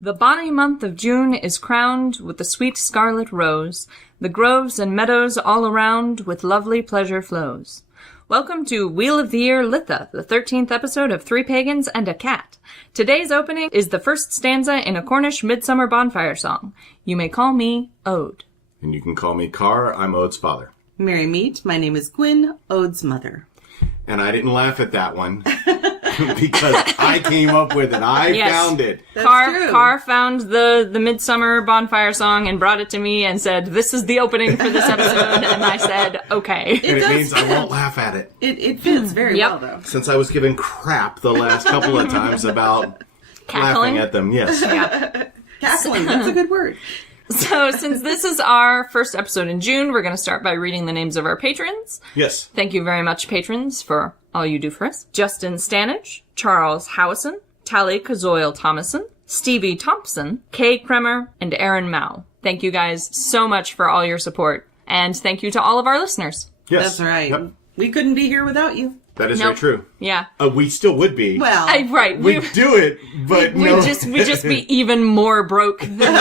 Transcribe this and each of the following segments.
The bonny month of June is crowned with the sweet scarlet rose. The groves and meadows all around with lovely pleasure flows. Welcome to Wheel of the Year Litha, the 13th episode of Three Pagans and a Cat. Today's opening is the first stanza in a Cornish midsummer bonfire song. You may call me Ode. And you can call me Carr, I'm Ode's father. Merry meet, my name is Gwyn, Ode's mother. And I didn't laugh at that one because I came up with it. I found it. Carr found the midsummer bonfire song and brought it to me and said, "This is the opening for this episode." And I said, "Okay." It means I won't laugh at it. It fits very well, though. Since I was given crap the last couple of times about Cackling? laughing at them, yes. Yeah. Cackling, that's a good word. So since this is our first episode in June, we're going to start by reading the names of our patrons. Yes. Thank you very much, patrons, for all you do for us. Justin Stanage, Charles Howison, Tally Kazoil Thomason, Stevie Thompson, Kay Kremer, and Aaron Mao. Thank you guys so much for all your support. And thank you to all of our listeners. Yes. That's right. Yep. We couldn't be here without you. That is very true. Yeah. We still would be. Well, Right. We'd do it, but no. We'd just be even more broke than usual.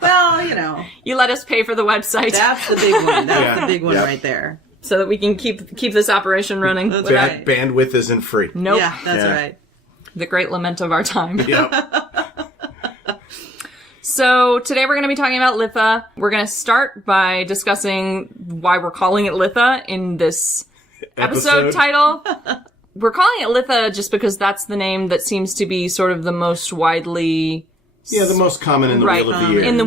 well, you know. You let us pay for the website. That's the big one. That's the big one right there. So that we can keep this operation running. That's right. Bandwidth isn't free. Nope. Yeah, that's right. The great lament of our time. Yep. So today we're going to be talking about Litha. We're going to start by discussing why we're calling it Litha in this episode title. We're calling it Litha just because that's the name that seems to be sort of the most widely... Yeah, the most common in the Wheel of the Year. In the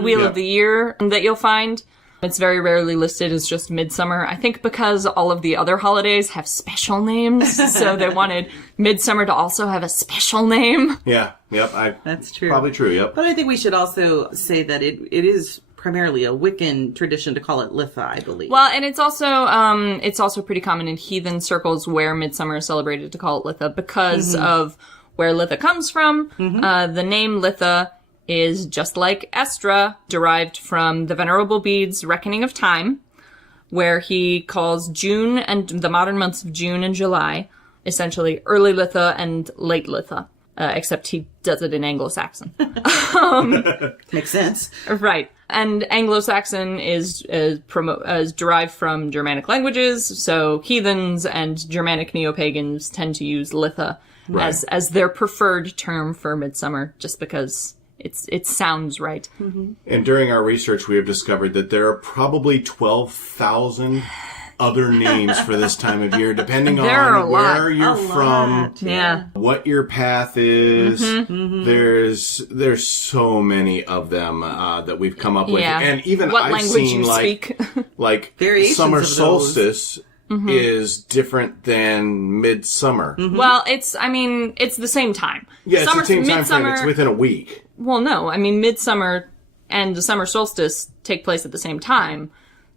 Wheel of the Year that you'll find. It's very rarely listed as just Midsommar. I think because all of the other holidays have special names, so they wanted Midsommar to also have a special name. Yeah, yep. That's true. Probably true, yep. But I think we should also say that it is primarily a Wiccan tradition to call it Litha, I believe. Well, and it's also pretty common in heathen circles where Midsommar is celebrated to call it Litha because of where Litha comes from. The name Litha is just like Estra, derived from the Venerable Bede's Reckoning of Time, where he calls June and the modern months of June and July essentially early Litha and late Litha, except he does it in Anglo-Saxon. Makes sense. Right. And Anglo-Saxon is derived from Germanic languages, so heathens and Germanic neo-pagans tend to use Litha as their preferred term for midsummer, just because it sounds right. And during our research, we have discovered that there are probably 12,000 other names for this time of year, depending on where you're from, what your path is. There's so many of them that we've come up with, and even what I've language seen you speak. like variations summer of those. solstice is different than midsummer. Well, it's the same time. Yeah, it's the same time frame. It's within a week. Well, no, midsummer and the summer solstice take place at the same time.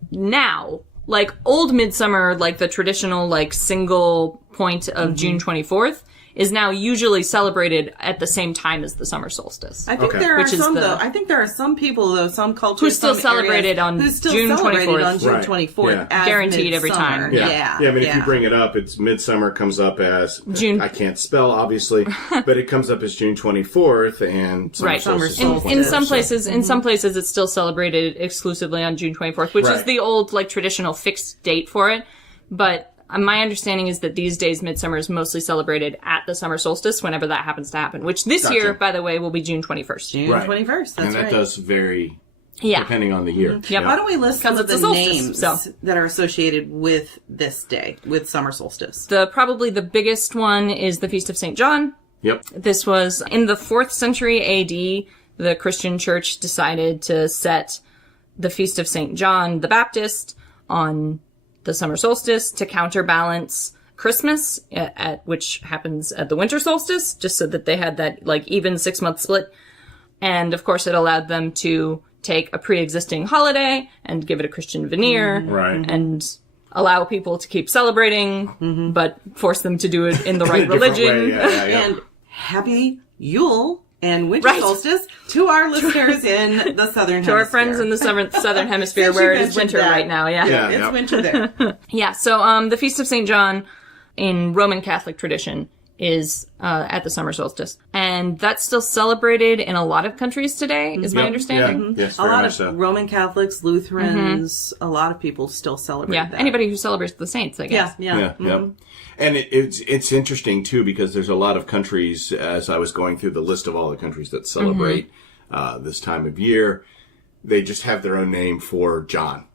Now, like old midsummer, like the traditional like single point of June 24th, is now usually celebrated at the same time as the summer solstice. I think there are some though. I think there are some people though, some cultures who still celebrate it on June 24th. As guaranteed every midsummer. time. Yeah. I mean, if you bring it up, it's midsummer comes up as June. I can't spell obviously, but it comes up as June 24th and summer solstice. In some places, it's still celebrated exclusively on June 24th, which is the old like traditional fixed date for it. But my understanding is that these days midsummer is mostly celebrated at the summer solstice, whenever that happens to happen. Which this year, by the way, will be June 21st. June 21st. That's right. And that does vary. Depending on the year. Yep. Why don't we list some of the names solstice, that are associated with this day, with summer solstice? Probably the biggest one is the Feast of St. John. Yep. This was in the 4th century AD. The Christian church decided to set the Feast of St. John the Baptist on the summer solstice to counterbalance Christmas, which happens at the winter solstice, just so that they had that like even 6-month split. And of course, it allowed them to take a pre-existing holiday and give it a Christian veneer, and allow people to keep celebrating, but force them to do it in the right religion. And happy Yule and winter solstice to our listeners in the southern hemisphere. To our friends in the southern hemisphere where it is winter right now, it's winter there. So the Feast of St. John in Roman Catholic tradition is at the summer solstice. And that's still celebrated in a lot of countries today, is my understanding. Yeah. Yes, a lot of Roman Catholics, Lutherans, a lot of people still celebrate that. Anybody who celebrates the saints, I guess. Yeah. And it's interesting, too, because there's a lot of countries, as I was going through the list of all the countries that celebrate this time of year, they just have their own name for John.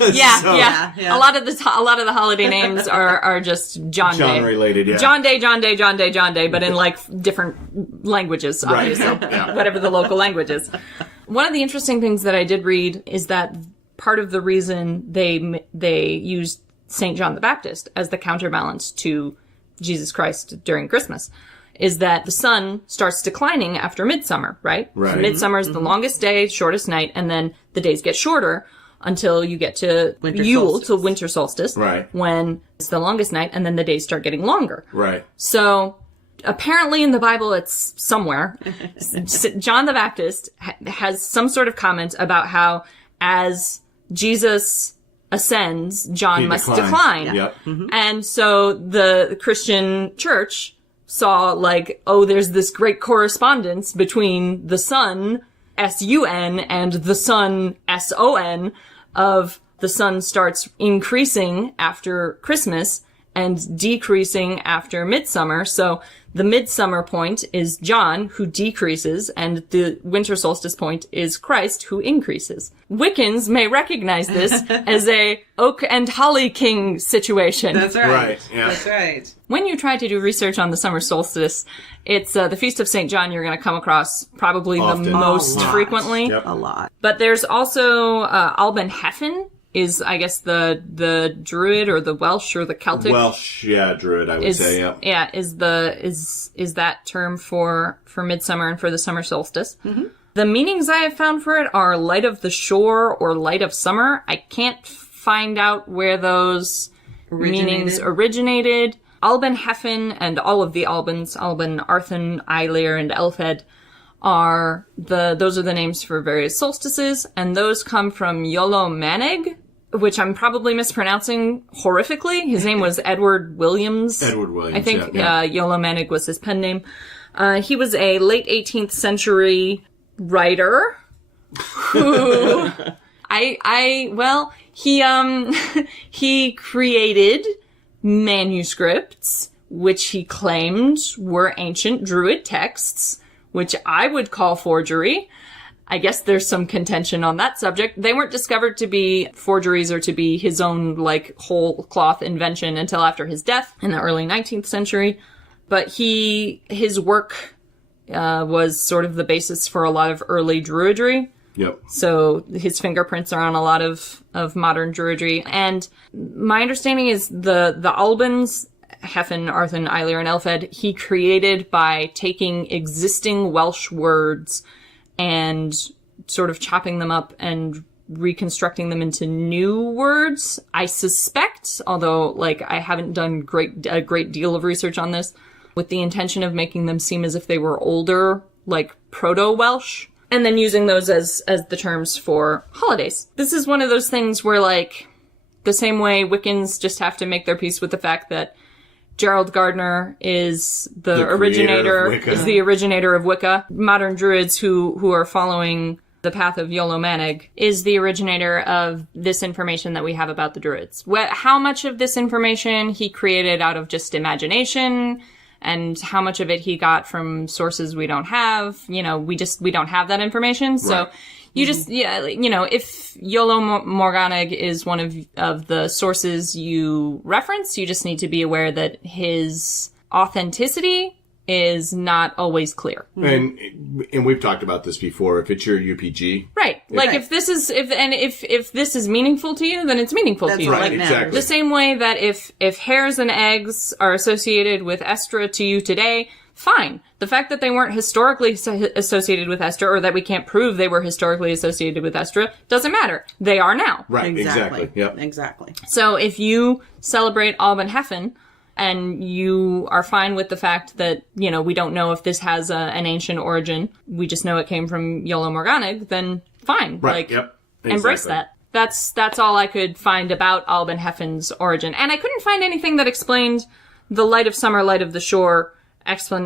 Yeah. A lot of the holiday names are just John Day. John related, yeah. John Day, but in like different languages, obviously. Right. Whatever the local language is. One of the interesting things that I did read is that part of the reason they used St. John the Baptist as the counterbalance to Jesus Christ during Christmas is that the sun starts declining after Midsommar, right? Right. Midsommar is the longest day, shortest night, and then the days get shorter until you get to Yule, to winter solstice, right? When it's the longest night, and then the days start getting longer. Right. So apparently in the Bible, it's somewhere. John the Baptist has some sort of comment about how as Jesus ascends, John must decline. Yep. And so the Christian church saw like, oh, there's this great correspondence between the sun, S-U-N, and the sun, S-O-N, of the sun starts increasing after Christmas and decreasing after Midsommar. So the Midsommar point is John, who decreases, and the winter solstice point is Christ, who increases. Wiccans may recognize this as a oak and holly king situation. That's right. Right, yeah. That's right. When you try to do research on the summer solstice, it's the Feast of St. John you're going to come across probably Often. the most frequently. Yep. A lot. But there's also Alban Heffen is, I guess, the Druid or the Welsh or the Celtic. Welsh, Druid, I would say, yeah. Yeah, is that term for Midsummer and for the summer solstice. The meanings I have found for it are light of the shore or light of summer. I can't find out where those meanings originated. Alban Heffen and all of the Albans, Alban, Arthun, Eilir, and Elfhed, those are the names for various solstices, and those come from Iolo Maneg, which I'm probably mispronouncing horrifically. His name was Edward Williams. Edward Williams, I think Iolo Maneg was his pen name. He was a late 18th century writer who he created manuscripts which he claimed were ancient Druid texts, which I would call forgery. I guess there's some contention on that subject. They weren't discovered to be forgeries or to be his own, like, whole cloth invention until after his death in the early 19th century. But his work was sort of the basis for a lot of early Druidry. Yep. So his fingerprints are on a lot of modern Druidry. And my understanding is the Albans, Heffen, Arthun, Eilir, and Elfhed, he created by taking existing Welsh words and sort of chopping them up and reconstructing them into new words. I suspect, although like I haven't done a great deal of research on this, with the intention of making them seem as if they were older, like Proto-Welsh, and then using those as the terms for holidays. This is one of those things where, like, the same way Wiccans just have to make their peace with the fact that Gerald Gardner is the originator of Wicca. Modern Druids who are following the path of Iolo Maneg is the originator of this information that we have about the Druids. How much of this information he created out of just imagination, and how much of it he got from sources we don't have, we don't have that information. So you just, if Iolo Morganeg is one of the sources you reference, you just need to be aware that his authenticity is not always clear. And we've talked about this before. If it's your UPG, right? Like if this is meaningful to you, then it's meaningful to you. Right, like exactly. The same way that if hares and eggs are associated with Estra to you today, fine. The fact that they weren't historically associated with Estra, or that we can't prove they were historically associated with Estra, doesn't matter. They are now. Right. Exactly. Yep. Exactly. So if you celebrate Alban Heffen, and you are fine with the fact that, we don't know if this has an ancient origin, we just know it came from Iolo Morganeg, then fine. Right, yep. Exactly. Embrace that. That's all I could find about Alban Heffen's origin. And I couldn't find anything that explained the light of summer, light of the shore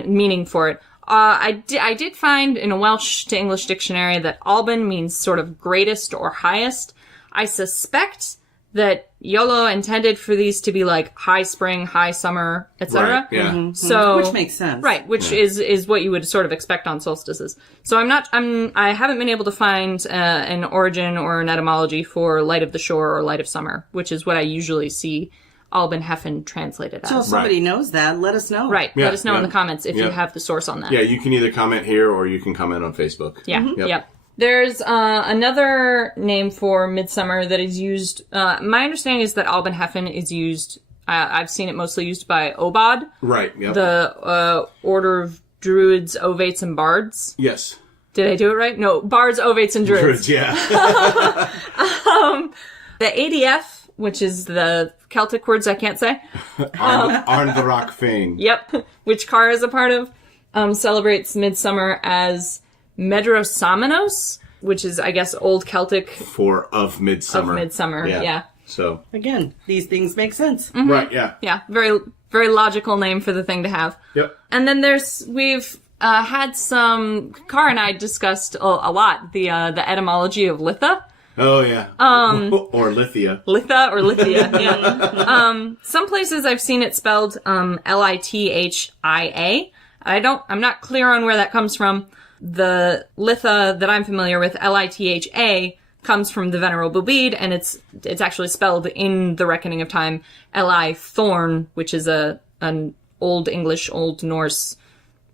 meaning for it. I did find in a Welsh to English dictionary that Alban means sort of greatest or highest. I suspect that Iolo intended for these to be like high spring, high summer, etc. Right, yeah. Mm-hmm. So, which makes sense. Right, which is what you would sort of expect on solstices. So I haven't been able to find an origin or an etymology for light of the shore or light of summer, which is what I usually see Alban Heffen translated as. So if somebody knows that, let us know. Right, let us know in the comments if you have the source on that. Yeah, you can either comment here or you can comment on Facebook. Yeah, yep. There's another name for Midsommar that is used. My understanding is that Alban Heffen is used. I've seen it mostly used by Obad. Right. Yep. The Order of Druids, Ovates, and Bards. Yes. Did I do it right? No, Bards, Ovates, and Druids. Druids, yeah. The ADF, which is the Celtic words I can't say. Arnvarach Fane. Yep, which Kara is a part of, celebrates Midsommar as Medrosamenos, which is, I guess, Old Celtic of Midsommar. Of Midsommar, yeah. So again, these things make sense. Mm-hmm. Right, yeah. Yeah, very, very logical name for the thing to have. Yep. And then we've had some, Kara and I discussed a lot, the etymology of Litha. Oh, yeah. Or Lithia. Litha or Lithia, yeah. Some places I've seen it spelled Lithia. I'm not clear on where that comes from. The Litha that I'm familiar with, Litha, comes from the Venerable Bede, and it's actually spelled in the Reckoning of Time, Li Thorn, which is an Old English, Old Norse,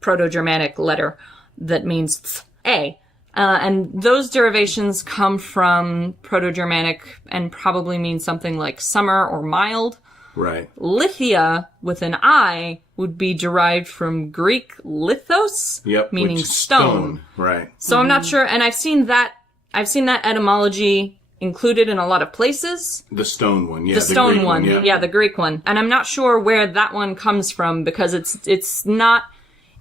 Proto-Germanic letter that means a. And those derivations come from Proto-Germanic and probably mean something like summer or mild. Right. Lithia with an I would be derived from Greek lithos, meaning stone. Right. So I'm not sure, and I've seen that etymology included in a lot of places. The stone one, yeah. The stone Greek one, yeah, the Greek one. And I'm not sure where that one comes from because it's not,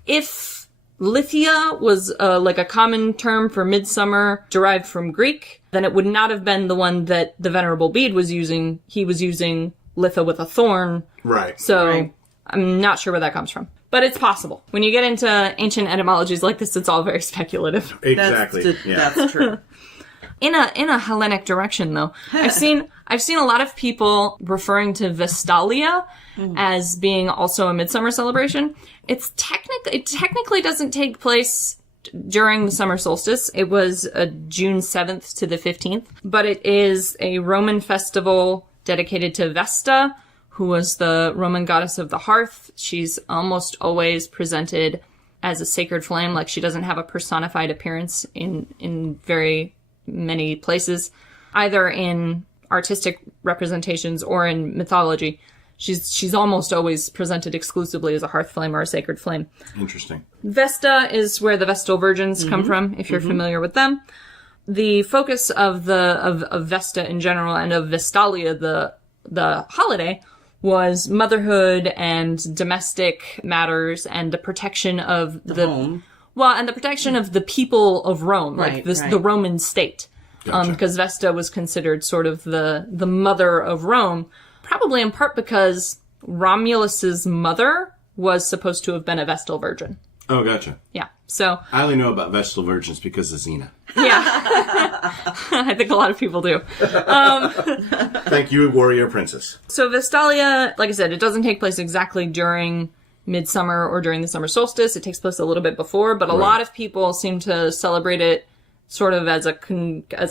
if Lithia was like a common term for midsummer derived from Greek, then it would not have been the one that the Venerable Bede was using. He was using Litha with a thorn. Right. So I'm not sure where that comes from. But it's possible. When you get into ancient etymologies like this, it's all very speculative. Exactly. That's true. In a Hellenic direction, though, I've seen a lot of people referring to Vestalia as being also a midsummer celebration. It technically doesn't take place during the summer solstice. It was June 7th to the 15th, but it is a Roman festival dedicated to Vesta, who was the Roman goddess of the hearth. She's almost always presented as a sacred flame, like she doesn't have a personified appearance in very many places, either in artistic representations or in mythology. She's almost always presented exclusively as a hearth flame or a sacred flame. Interesting. Vesta is where the Vestal Virgins come from, if you're familiar with them. The focus of Vesta in general and of Vestalia, the holiday, was motherhood and domestic matters and the protection of the home. Well, and the protection of the people of Rome, the Roman state. Gotcha. Because Vesta was considered sort of the mother of Rome, probably in part because Romulus's mother was supposed to have been a Vestal Virgin. Oh, gotcha. Yeah. So I only know about Vestal Virgins because of Xena. Yeah. I think a lot of people do. Thank you, Warrior Princess. So Vestalia, like I said, it doesn't take place exactly during midsummer or during the summer solstice. It takes place a little bit before, but a lot of people seem to celebrate it sort of as a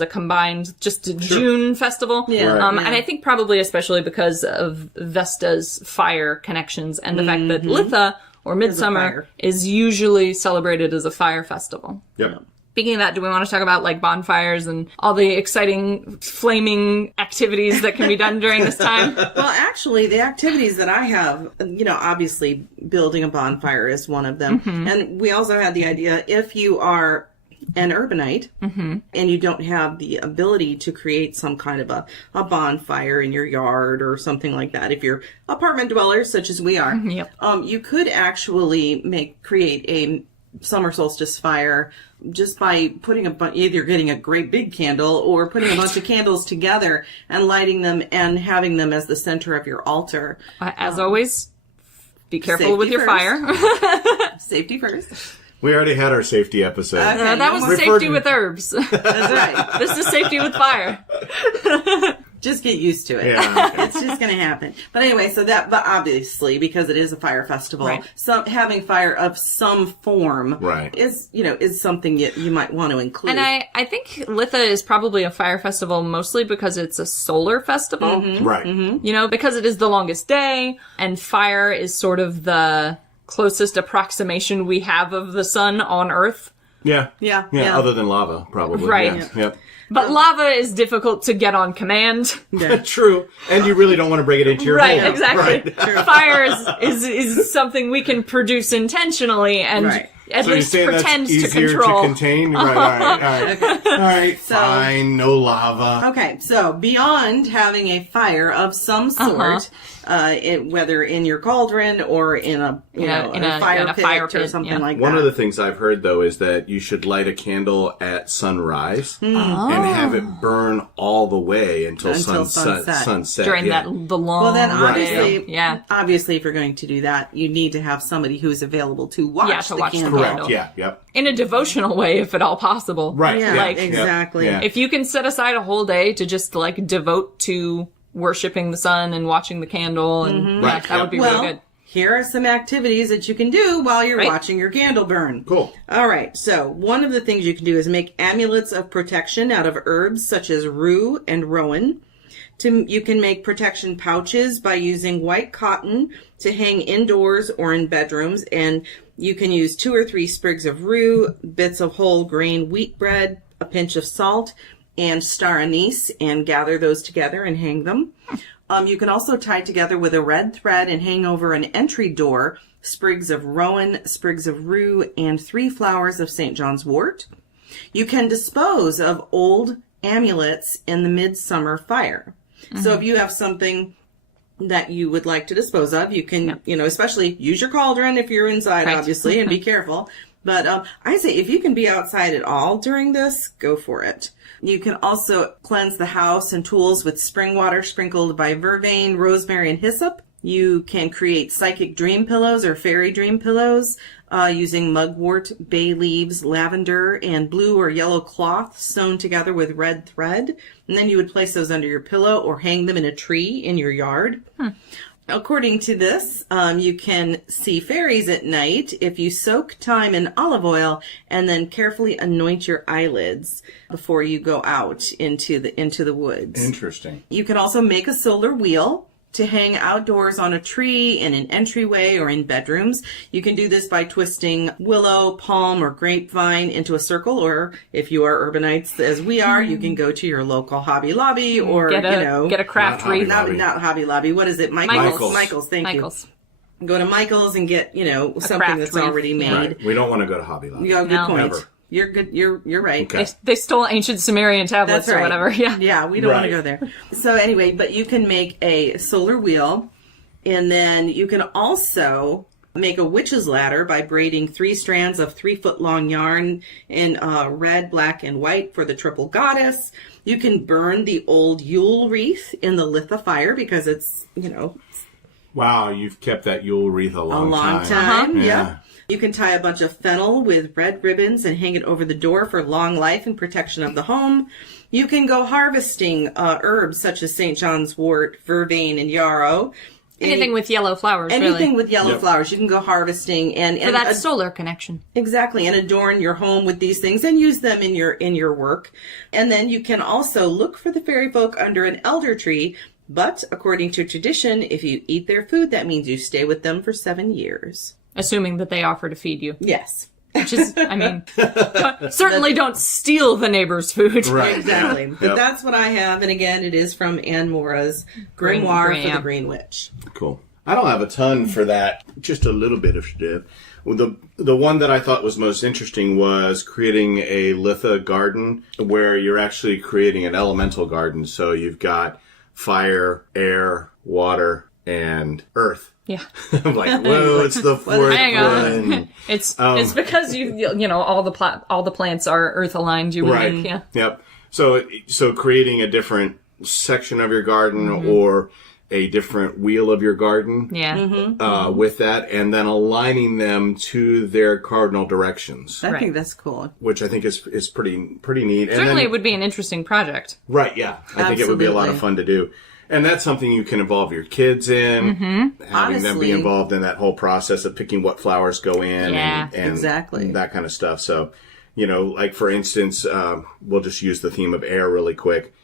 combined June festival. Yeah. And I think probably especially because of Vesta's fire connections and the fact that Litha or Midsummer is usually celebrated as a fire festival. Yep. Speaking of that, do we want to talk about like bonfires and all the exciting flaming activities that can be done during this time? Well, actually, the activities that I have, obviously building a bonfire is one of them. And we also had the idea, if you are an urbanite and you don't have the ability to create some kind of a bonfire in your yard or something like that, if you're apartment dwellers such as we are, you could actually create a summer solstice fire just by putting either getting a great big candle or putting a bunch of candles together and lighting them and having them as the center of your altar. As always, be careful with your fire. Safety first. We already had our safety episode. Okay, that was the safety with herbs. That's right. This is safety with fire. Just get used to it. Yeah, okay. It's just going to happen. But anyway, but obviously, because it is a fire festival, Right. Having fire of some form Right. is something you might want to include. And I think Litha is probably a fire festival mostly because it's a solar festival. Right. You know, because it is the longest day, and fire is sort of the closest approximation we have of the sun on Earth. Yeah. Yeah. Other than lava, probably. Right. Yeah. Yep. But lava is difficult to get on command. True. And you really don't want to bring it into your Right, home. exactly. Right. Fire is something we can produce intentionally and at So least you're saying pretend that's to easier control. to contain? Right, all right. All right, fine, no lava. Okay, so beyond having a fire of some sort, whether in your cauldron or in a fire pit or something like that. One of the things I've heard, though, is that you should light a candle at sunrise and have it burn all the way until sunset. During the long Well, then day. obviously, if you're going to do that, you need to have somebody who's available to watch the candle. Correct, yep. In a devotional way, if at all possible. Right, Yeah, exactly. Yeah. If you can set aside a whole day to just devote to worshiping the sun and watching the candle, and that would be really good. Here are some activities that you can do while you're watching your candle burn. Cool. All right. So one of the things you can do is make amulets of protection out of herbs such as rue and rowan. You can make protection pouches by using white cotton to hang indoors or in bedrooms. And you can use 2 or 3 sprigs of rue, bits of whole grain wheat bread, a pinch of salt, and star anise, and gather those together and hang them. You can also tie together with a red thread and hang over an entry door sprigs of rowan, sprigs of rue, and 3 flowers of St. John's wort. You can dispose of old amulets in the midsummer fire. So if you have something that you would like to dispose of, you can, especially use your cauldron if you're inside, obviously, and be careful. But I say if you can be outside at all during this, go for it. You can also cleanse the house and tools with spring water sprinkled by vervain, rosemary, and hyssop. You can create psychic dream pillows or fairy dream pillows using mugwort, bay leaves, lavender, and blue or yellow cloth sewn together with red thread. And then you would place those under your pillow or hang them in a tree in your yard. According to this, you can see fairies at night if you soak thyme in olive oil and then carefully anoint your eyelids before you go out into the woods. Interesting. You can also make a solar wheel to hang outdoors on a tree, in an entryway, or in bedrooms. You can do this by twisting willow, palm, or grapevine into a circle, or if you are urbanites as we are, you can go to your local Hobby Lobby or, get a craft wreath. Not Hobby Lobby. What is it? Michael's. Thank you. Go to Michael's and get, something that's already made. Right. We don't want to go to Hobby Lobby. Good point. Never. You're good. You're right. Okay. They stole ancient Sumerian tablets or whatever. Yeah, we don't want to go there. So anyway, but you can make a solar wheel, and then you can also make a witch's ladder by braiding 3 strands of 3-foot-long yarn in red, black, and white for the triple goddess. You can burn the old Yule wreath in the Litha fire because it's, Wow, you've kept that Yule wreath a long time. Yeah. Yeah. You can tie a bunch of fennel with red ribbons and hang it over the door for long life and protection of the home. You can go harvesting herbs such as St. John's wort, vervain, and yarrow. Anything with yellow flowers, Anything with yellow flowers. You can go harvesting and for that solar connection. Exactly, and adorn your home with these things and use them in your work. And then you can also look for the fairy folk under an elder tree. But according to tradition, if you eat their food, that means you stay with them for 7 years. Assuming that they offer to feed you. Yes. Which is, certainly don't steal the neighbor's food. Right. Exactly. But that's what I have. And again, it is from Anne Mora's Grimoire for the Green Witch. Cool. I don't have a ton for that. Just a little bit of stuff. Well, the one that I thought was most interesting was creating a Litha garden where you're actually creating an elemental garden. So you've got fire, air, water, and earth. Yeah. I'm like, whoa, it's the fourth one. It's because all the plants are earth aligned. You would think, yeah. Yep. So creating a different section of your garden or a different wheel of your garden. Yeah. With that, and then aligning them to their cardinal directions. I think that's cool. Which I think is pretty neat. And Certainly then, it would be an interesting project. Right, yeah. I think it would be a lot of fun to do. And that's something you can involve your kids in, having them be involved in that whole process of picking what flowers go in and exactly that kind of stuff. So, like for instance, we'll just use the theme of air really quick.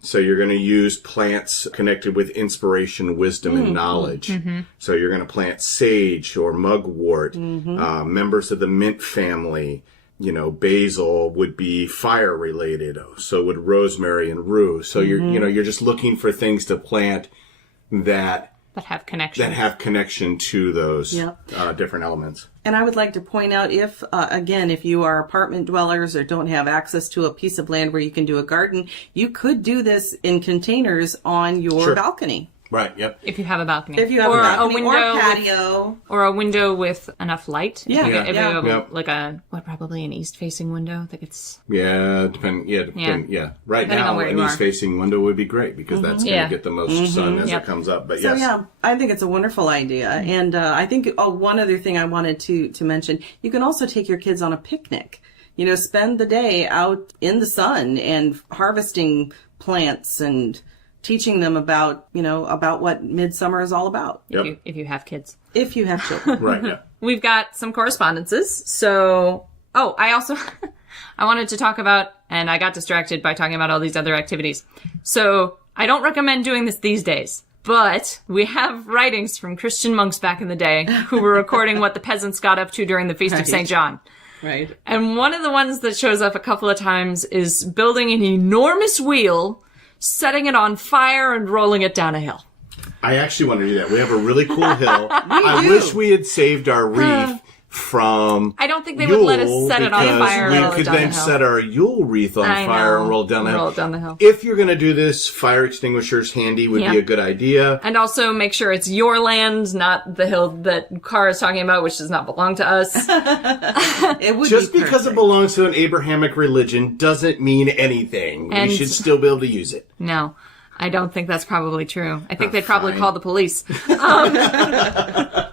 So you're going to use plants connected with inspiration, wisdom, and knowledge. So you're going to plant sage or mugwort, members of the mint family. Basil would be fire related. So would rosemary and rue. So you're just looking for things to plant that have connection to those different elements. And I would like to point out if you are apartment dwellers or don't have access to a piece of land where you can do a garden, you could do this in containers on your balcony. Right, yep. If you have a balcony. If you have a balcony or a patio. Or a window with enough light. Yeah. If you have probably an east-facing window. I think it's... Right Depending now, an east-facing window would be great because that's going to get the most sun as it comes up. But I think it's a wonderful idea. And I think one other thing I wanted to mention, you can also take your kids on a picnic. Spend the day out in the sun and harvesting plants and teaching them about what Midsommar is all about. Yep. If you have kids. If you have children. Right, yeah. We've got some correspondences. So, I also, I wanted to talk about, and I got distracted by talking about all these other activities. So, I don't recommend doing this these days. But we have writings from Christian monks back in the day who were recording what the peasants got up to during the Feast of St. John. Right. And one of the ones that shows up a couple of times is building an enormous wheel, setting it on fire and rolling it down a hill. I actually want to do that. We have a really cool hill. I wish we had saved our wreath from I don't think they would let us set it on fire and roll it down the hill. We could then set our Yule wreath on fire and roll it down the hill. If If you're going to do this, fire extinguishers handy would be a good idea. And also make sure it's your land, not the hill that Cara is talking about, which does not belong to us. It would Just because it belongs to an Abrahamic religion doesn't mean anything. We should still be able to use it. No. I don't think that's probably true. I think they'd probably call the police. So I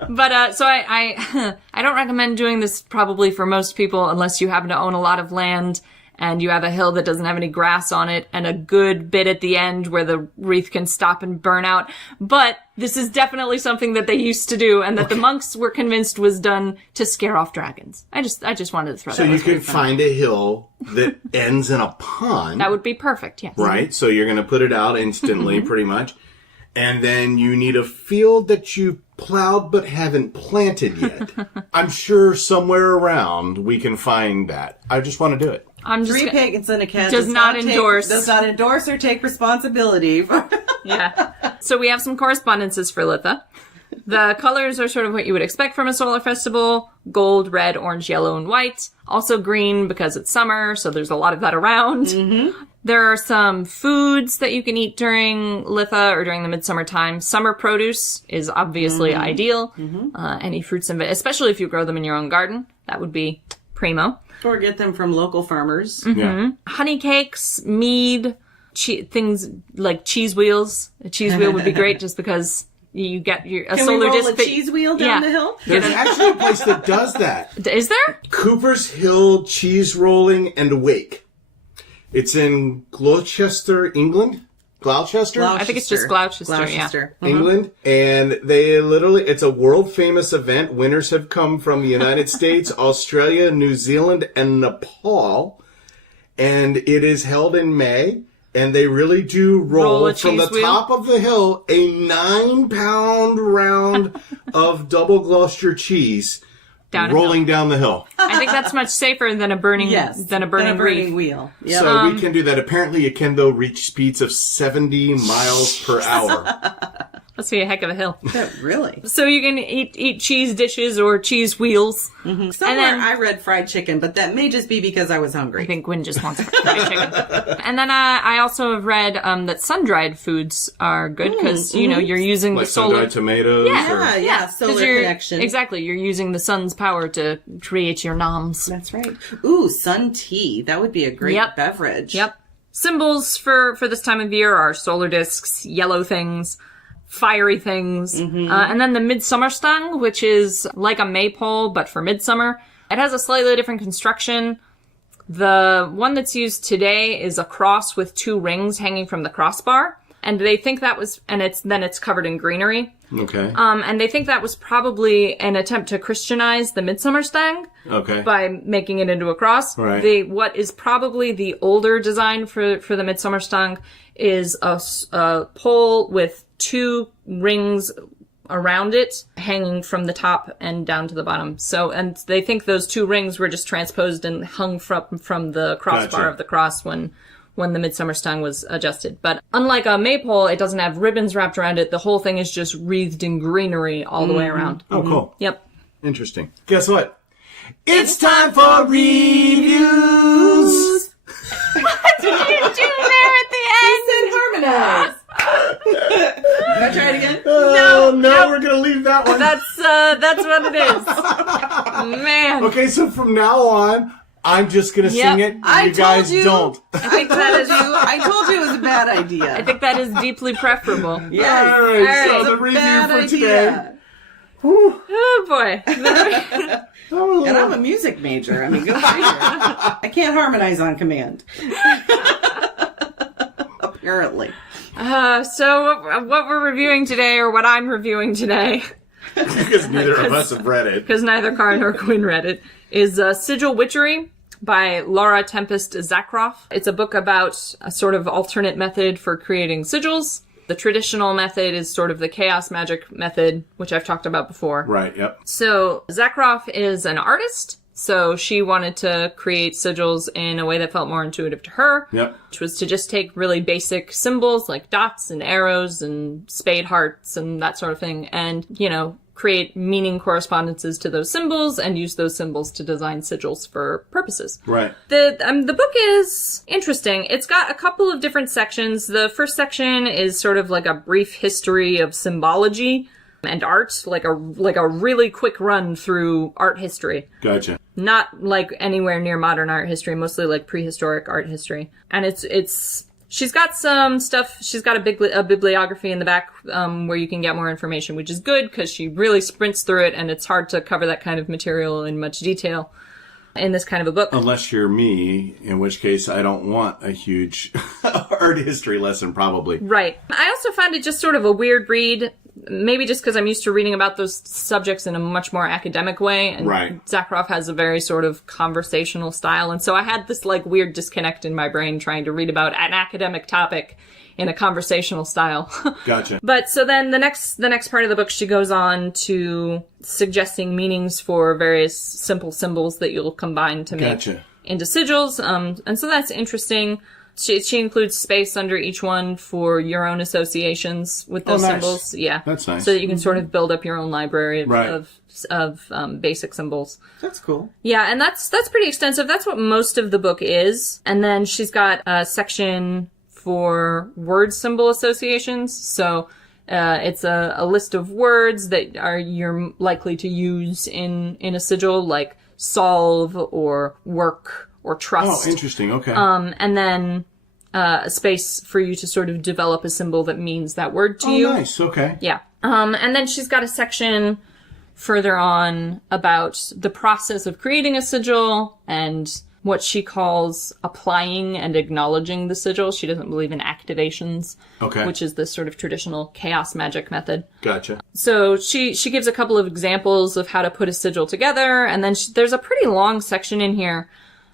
don't recommend doing this probably for most people unless you happen to own a lot of land and you have a hill that doesn't have any grass on it and a good bit at the end where the wreath can stop and burn out. But this is definitely something that they used to do and that the monks were convinced was done to scare off dragons. I just wanted to throw that. So you could find a hill that ends in a pond. That would be perfect, yes. Right? So you're going to put it out instantly, pretty much. And then you need a field that you plowed but haven't planted yet. I'm sure somewhere around we can find that. I just want to do it. Three Pagans and a Cat does not endorse or take responsibility for Yeah. So we have some correspondences for Litha. The colors are sort of what you would expect from a solar festival. Gold, red, orange, yellow, and white. Also green because it's summer, so there's a lot of that around. There are some foods that you can eat during Litha or during the midsummer time. Summer produce is obviously ideal. Any fruits and especially if you grow them in your own garden. That would be primo. Or get them from local farmers. Yeah. Honey cakes, mead, things like cheese wheels. A cheese wheel would be great just because you get a Can solar we roll disc. a cheese wheel down the hill? There's actually a place that does that. Is there? Cooper's Hill Cheese Rolling and Wake. It's in Gloucester, England. Gloucester? I think it's just Gloucester. England. And it's a world famous event. Winners have come from the United States, Australia, New Zealand, and Nepal. And it is held in May. And they really do roll from the top of the hill a 9-pound round of double Gloucester cheese rolling down the hill. I think that's much safer than a burning wheel. Yep. So we can do that. Apparently it can, though, reach speeds of 70 miles per hour. Must be a heck of a hill. Really? So you can eat cheese dishes or cheese wheels. Somewhere I read fried chicken, but that may just be because I was hungry. I think Gwen just wants fried chicken. And then I also have read that sun-dried foods are good because, you're using the solar... sun-dried tomatoes? Solar connection. Exactly. You're using the sun's power to create your noms. That's right. Ooh, sun tea. That would be a great beverage. Yep. Symbols for this time of year are solar discs, yellow things, fiery things. And then the Midsommar stang, which is like a maypole, but for midsummer. It has a slightly different construction. The one that's used today is a cross with 2 rings hanging from the crossbar. And they think that was, and it's covered in greenery. Okay. And they think that was probably an attempt to Christianize the Midsommar stang. Okay. By making it into a cross. Right. What is probably the older design for the Midsommar stang is a pole with 2 rings around it, hanging from the top and down to the bottom. So, and they think those 2 rings were just transposed and hung from the crossbar of the cross when the Midsommar stang was adjusted. But unlike a maypole, it doesn't have ribbons wrapped around it. The whole thing is just wreathed in greenery all the way around. Oh, cool. Yep. Interesting. Guess what? It's time for reviews! What did you do there at the end? He said harmonize. Can I try it again? No, we're gonna leave that one. That's what it is. Man. Okay, so from now on, I'm just gonna sing it. I You guys told you. don't. I think that is I told you it was a bad idea. I think that is deeply preferable. Yes. All right, All right. so the It's a review bad for idea. today. Oh boy. And I'm a music major. I mean, go figure. I can't harmonize on command. Apparently. So what we're reviewing today, or what I'm reviewing today, Because neither of us have read it. because neither Cara nor Quinn read it, is Sigil Witchery by Laura Tempest Zakroff. It's a book about a sort of alternate method for creating sigils. The traditional method is sort of the chaos magic method, which I've talked about before. Right, yep. So Zakroff is an artist, so she wanted to create sigils in a way that felt more intuitive to her. Yep. Which was to just take really basic symbols like dots and arrows and spade hearts and that sort of thing, and, create meaning correspondences to those symbols and use those symbols to design sigils for purposes. Right. The book is interesting. It's got a couple of different sections. The first section is sort of like a brief history of symbology and art, like a really quick run through art history. Gotcha. Not like anywhere near modern art history, mostly like prehistoric art history. And she's got some stuff. She's got a bibliography in the back where you can get more information, which is good because she really sprints through it, and it's hard to cover that kind of material in much detail in this kind of a book. Unless you're me, in which case I don't want a huge art history lesson, probably. Right. I also found it just sort of a weird read, maybe just because I'm used to reading about those subjects in a much more academic way. And Right. Zakroff has a very sort of conversational style. And so I had this like weird disconnect in my brain trying to read about an academic topic in a conversational style. Gotcha. But so then the next part of the book, she goes on to suggesting meanings for various simple symbols that you'll combine to make Gotcha. into sigils. And so that's interesting. She includes space under each one for your own associations with those nice. symbols. Yeah. That's nice. So that you can sort of build up your own library Right. of basic symbols. That's cool. Yeah, and that's pretty extensive. That's what most of the book is. And then she's got a section for word symbol associations. So it's a list of words that you're likely to use in a sigil, like solve or work or trust. Oh, interesting. Okay. And then a space for you to sort of develop a symbol that means that word to you. Oh, nice. Okay. Yeah. And then she's got a section further on about the process of creating a sigil and what she calls applying and acknowledging the sigil. She doesn't believe in activations, Okay. which is this sort of traditional chaos magic method. Gotcha. So she gives a couple of examples of how to put a sigil together, and then there's a pretty long section in here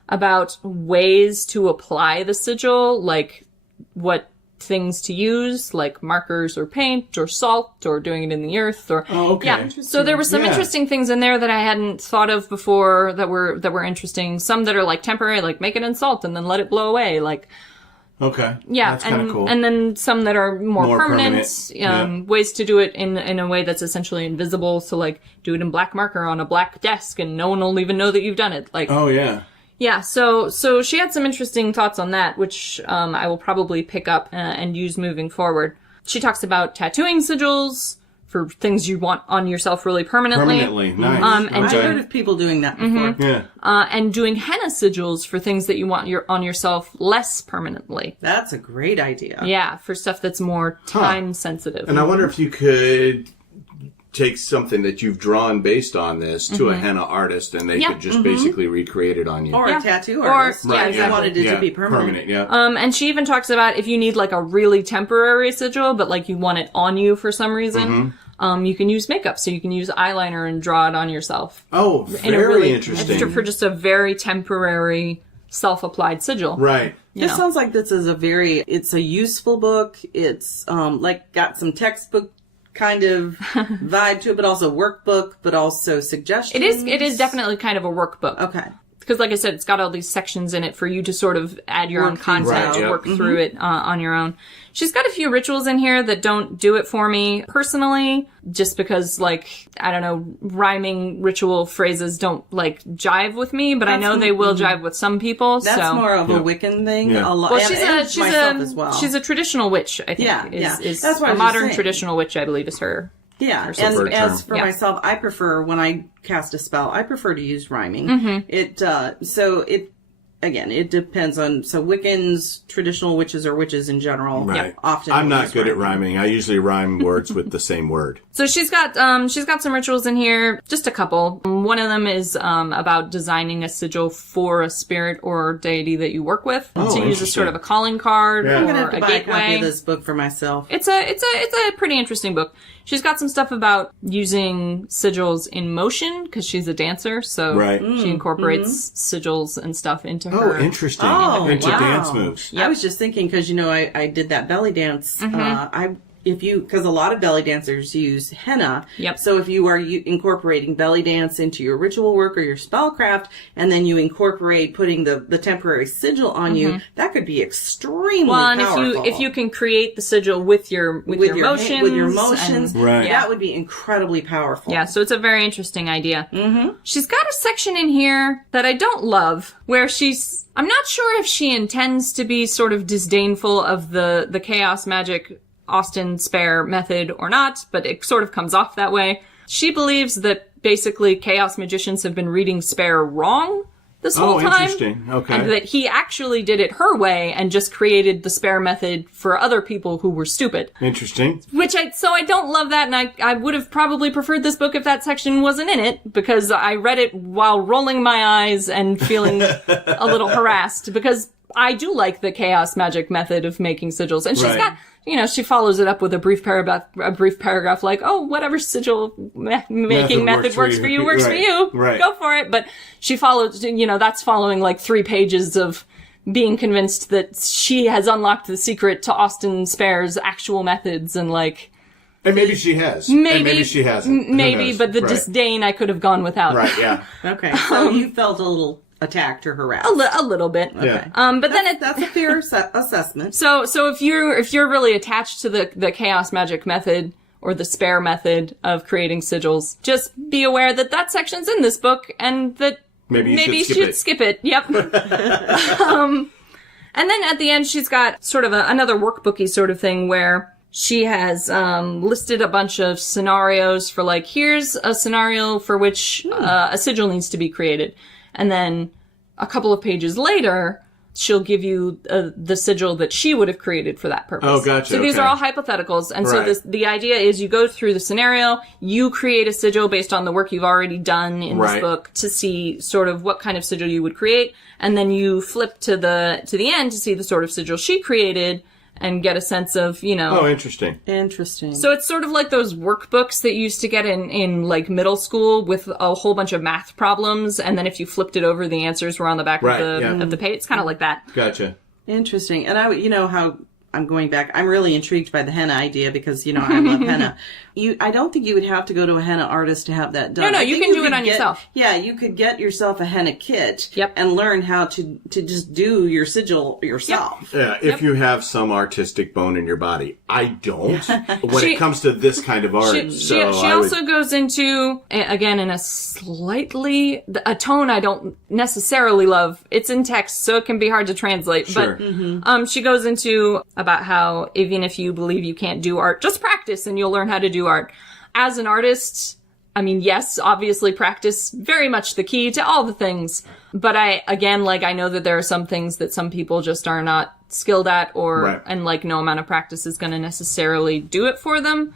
about ways to apply the sigil, like what things to use, like markers or paint or salt or doing it in the earth or Oh, okay. yeah. So there were some Yeah. interesting things in there that I hadn't thought of before that were interesting. Some that are like temporary, like make it in salt and then let it blow away, like Okay. yeah, That's kind of cool. and then some that are more permanent, Yeah. ways to do it in a way that's essentially invisible. So like do it in black marker on a black desk and no one will even know that you've done it. Like Oh, yeah. yeah, so she had some interesting thoughts on that, which I will probably pick up and use moving forward. She talks about tattooing sigils for things you want on yourself really permanently. Permanently, nice. And I've heard of people doing that before. Yeah. And doing henna sigils for things that you want on yourself less permanently. That's a great idea. Yeah, for stuff that's more time sensitive. And I wonder if you could take something that you've drawn based on this to a henna artist, and they could just basically recreate it on you. Or a tattoo artist. Or, yeah, if you wanted it to be permanent. And she even talks about if you need like a really temporary sigil, but like you want it on you for some reason, you can use makeup. So you can use eyeliner and draw it on yourself. Oh, very interesting. For just a very temporary self-applied sigil. Right. This sounds like this is it's a useful book. It's like got some textbook kind of vibe to it, but also workbook, but also suggestions. It is definitely kind of a workbook. Okay. Because like I said, it's got all these sections in it for you to sort of add your own content, work through it on your own. She's got a few rituals in here that don't do it for me personally, just because, like, I don't know, rhyming ritual phrases don't, like, jive with me, but I know they will jive with some people. That's more of a Wiccan thing. Yeah. Well, she's a traditional witch, I think. Is that's what a modern traditional witch, I believe, is her. Yeah, and as for myself, I prefer, when I cast a spell, I prefer to use rhyming. It depends on, so Wiccans, traditional witches, or witches in general, often I'm not good at rhyming. I usually rhyme words with the same word. So she's got some rituals in here, just a couple. One of them is about designing a sigil for a spirit or deity that you work with to use as sort of a calling card or I'm gonna have to a buy gateway. a copy of this book for myself. It's a pretty interesting book. She's got some stuff about using sigils in motion because she's a dancer, so she incorporates sigils and stuff into her. Oh, interesting. Into dance moves. I was just thinking, because, I did that belly dance. Because a lot of belly dancers use henna. Yep. So if you are incorporating belly dance into your ritual work or your spellcraft, and then you incorporate putting the temporary sigil on you, that could be extremely powerful. And if you can create the sigil with your motions, that would be incredibly powerful. Yeah, so it's a very interesting idea. She's got a section in here that I don't love, where I'm not sure if she intends to be sort of disdainful of the chaos magic Austin Spare method or not, but it sort of comes off that way. She believes that basically chaos magicians have been reading Spare wrong this whole time. Oh, interesting. Okay. And that he actually did it her way and just created the Spare method for other people who were stupid. Interesting. So I don't love that, and I would have probably preferred this book if that section wasn't in it, because I read it while rolling my eyes and feeling a little harassed, because I do like the chaos magic method of making sigils. And she's got, she follows it up with a brief paragraph like, oh, whatever sigil making method works for you, works for you. Right. Go for it. But she follows, that's following like 3 pages of being convinced that she has unlocked the secret to Austin Spare's actual methods and like... And maybe she has. Maybe she hasn't. Maybe, but the disdain I could have gone without. Right, yeah. Okay, so you felt a little attacked or harassed. A little bit. Okay. But then that's a fair assessment. So if you're really attached to the chaos magic method or the Spare method of creating sigils, just be aware that section's in this book and that maybe you should skip it. Yep. And then at the end she's got sort of another workbooky sort of thing where she has listed a bunch of scenarios for like, here's a scenario for which a sigil needs to be created. And then a couple of pages later, she'll give you the sigil that she would have created for that purpose. Oh, gotcha. So these are all hypotheticals. And so the idea is you go through the scenario, you create a sigil based on the work you've already done in this book to see sort of what kind of sigil you would create. And then you flip to the end to see the sort of sigil she created and get a sense of, Oh, interesting. Interesting. So it's sort of like those workbooks that you used to get in like middle school with a whole bunch of math problems, and then if you flipped it over, the answers were on the back of the page. It's kind of like that. Gotcha. Interesting. And how I'm going back. I'm really intrigued by the henna idea because, I love henna. I don't think you would have to go to a henna artist to have that done. No, you can do it on yourself. Yeah, you could get yourself a henna kit Yep. and learn how to just do your sigil yourself. Yeah, if you have some artistic bone in your body. I don't when it comes to this kind of art. She also goes into, again, in a tone I don't necessarily love. It's in text, so it can be hard to translate. Sure. But she goes into about how even if you believe you can't do art, just practice and you'll learn how to do art. As an artist, I mean, yes, obviously practice very much the key to all the things. But I know that there are some things that some people just are not skilled at and like no amount of practice is going to necessarily do it for them.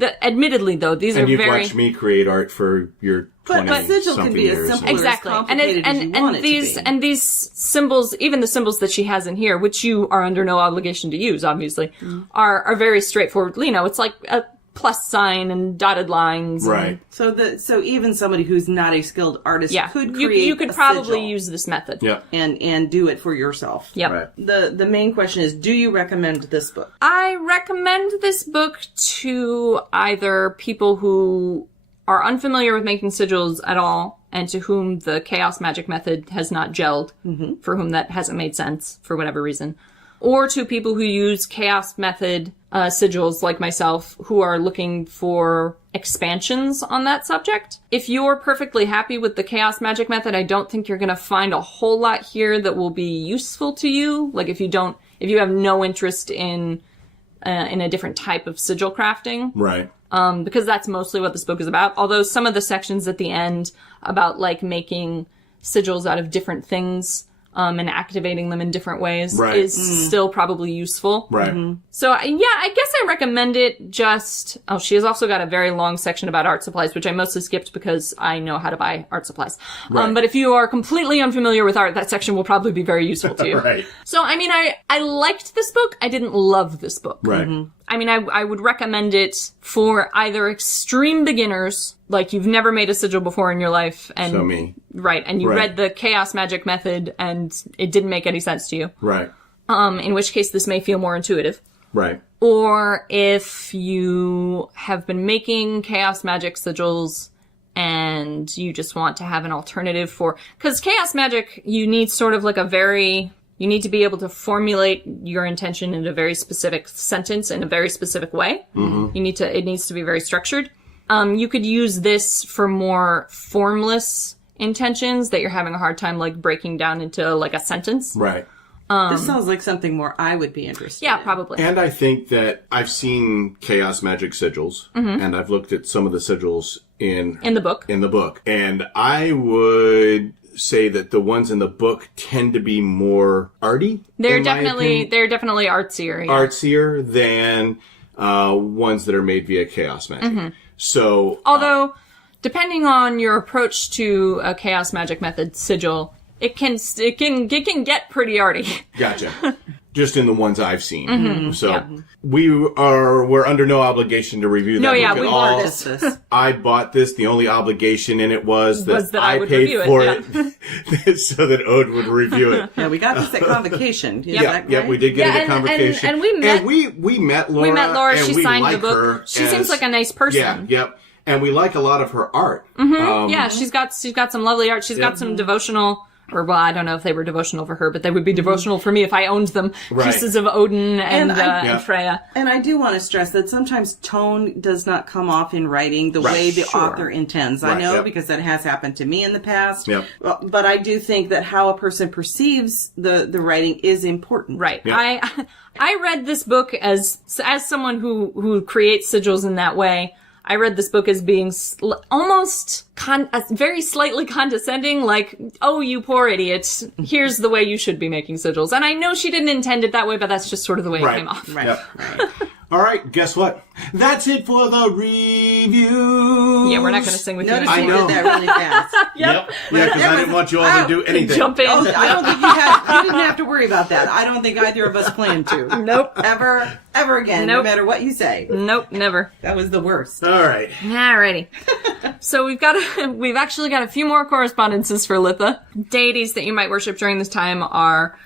Admittedly, though, these are very... And you've watched me create art for your 20-something years. Sigil can be as simple or as complicated as you want it to be. And these symbols, even the symbols that she has in here, which you are under no obligation to use, obviously, are very straightforward. You know, it's like a plus sign and dotted lines. Right. So even somebody who's not a skilled artist could create you could probably sigil use this method. Yeah. And do it for yourself. Yep. Right. The main question is, do you recommend this book? I recommend this book to either people who are unfamiliar with making sigils at all and to whom the chaos magic method has not gelled, for whom that hasn't made sense for whatever reason, or to people who use chaos method sigils like myself who are looking for expansions on that subject. If you're perfectly happy with the chaos magic method, I don't think you're going to find a whole lot here that will be useful to you. Like if you have no interest in a different type of sigil crafting. Right. Because that's mostly what this book is about. Although some of the sections at the end about like making sigils out of different things and activating them in different ways is still probably useful. Right. So, yeah, I guess I recommend it just... Oh, she has also got a very long section about art supplies, which I mostly skipped because I know how to buy art supplies. Right. But if you are completely unfamiliar with art, that section will probably be very useful to you. Right. So, I mean, I liked this book. I didn't love this book. Right. I mean, I would recommend it for either extreme beginners, like you've never made a sigil before in your life. And, So me. Right, and you read the chaos magic method and it didn't make any sense to you. Right. In which case this may feel more intuitive. Right. Or if you have been making chaos magic sigils and you just want to have an alternative for... Because chaos magic, you need sort of like you need to be able to formulate your intention in a very specific sentence in a very specific way. It needs to be very structured. You could use this for more formless intentions that you're having a hard time like breaking down into like a sentence. Right. This sounds like something more I would be interested in. Yeah, probably. And I think that I've seen chaos magic sigils, and I've looked at some of the sigils in the book. And I would say that the ones in the book tend to be more arty. They're definitely artsier. Yeah. Artsier than ones that are made via chaos magic. So, although depending on your approach to a chaos magic method sigil, it can get pretty arty. Gotcha. Just in the ones I've seen. We're under no obligation to review that. No, yeah, we learned this. I bought this. The only obligation in it was that I would paid review for it so that Ode would review it. Yeah, we got this at convocation. Yeah, we did get it at convocation. And we met. And we met Laura. We met Laura. And She we signed like the book. her She seems like a nice person. Yeah, yep. And we like a lot of her art. Yeah, she's got some lovely art. She's got some devotional... Or, well, I don't know if they were devotional for her, but they would be devotional for me if I owned them. Right. Pieces of Odin and Freya. And I do want to stress that sometimes tone does not come off in writing the way the author intends. I know because that has happened to me in the past. Yep. But I do think that how a person perceives the writing is important. Right. Yep. I read this book as someone who creates sigils in that way. I read this book as being almost very slightly condescending, like, oh, you poor idiot, here's the way you should be making sigils. And I know she didn't intend it that way, but that's just sort of the way it came off. Right. Yep. All right, guess what? That's it for the review. Yeah, we're not going to sing with you. I know. Did that really fast. Yep. Yeah, because I didn't want you all to do anything. Jump in. Oh, I don't think you didn't have to worry about that. I don't think either of us planned to. Nope. Ever again, no matter what you say. Nope, never. That was the worst. All right. Alrighty. So we've actually got a few more correspondences for Litha. Deities that you might worship during this time are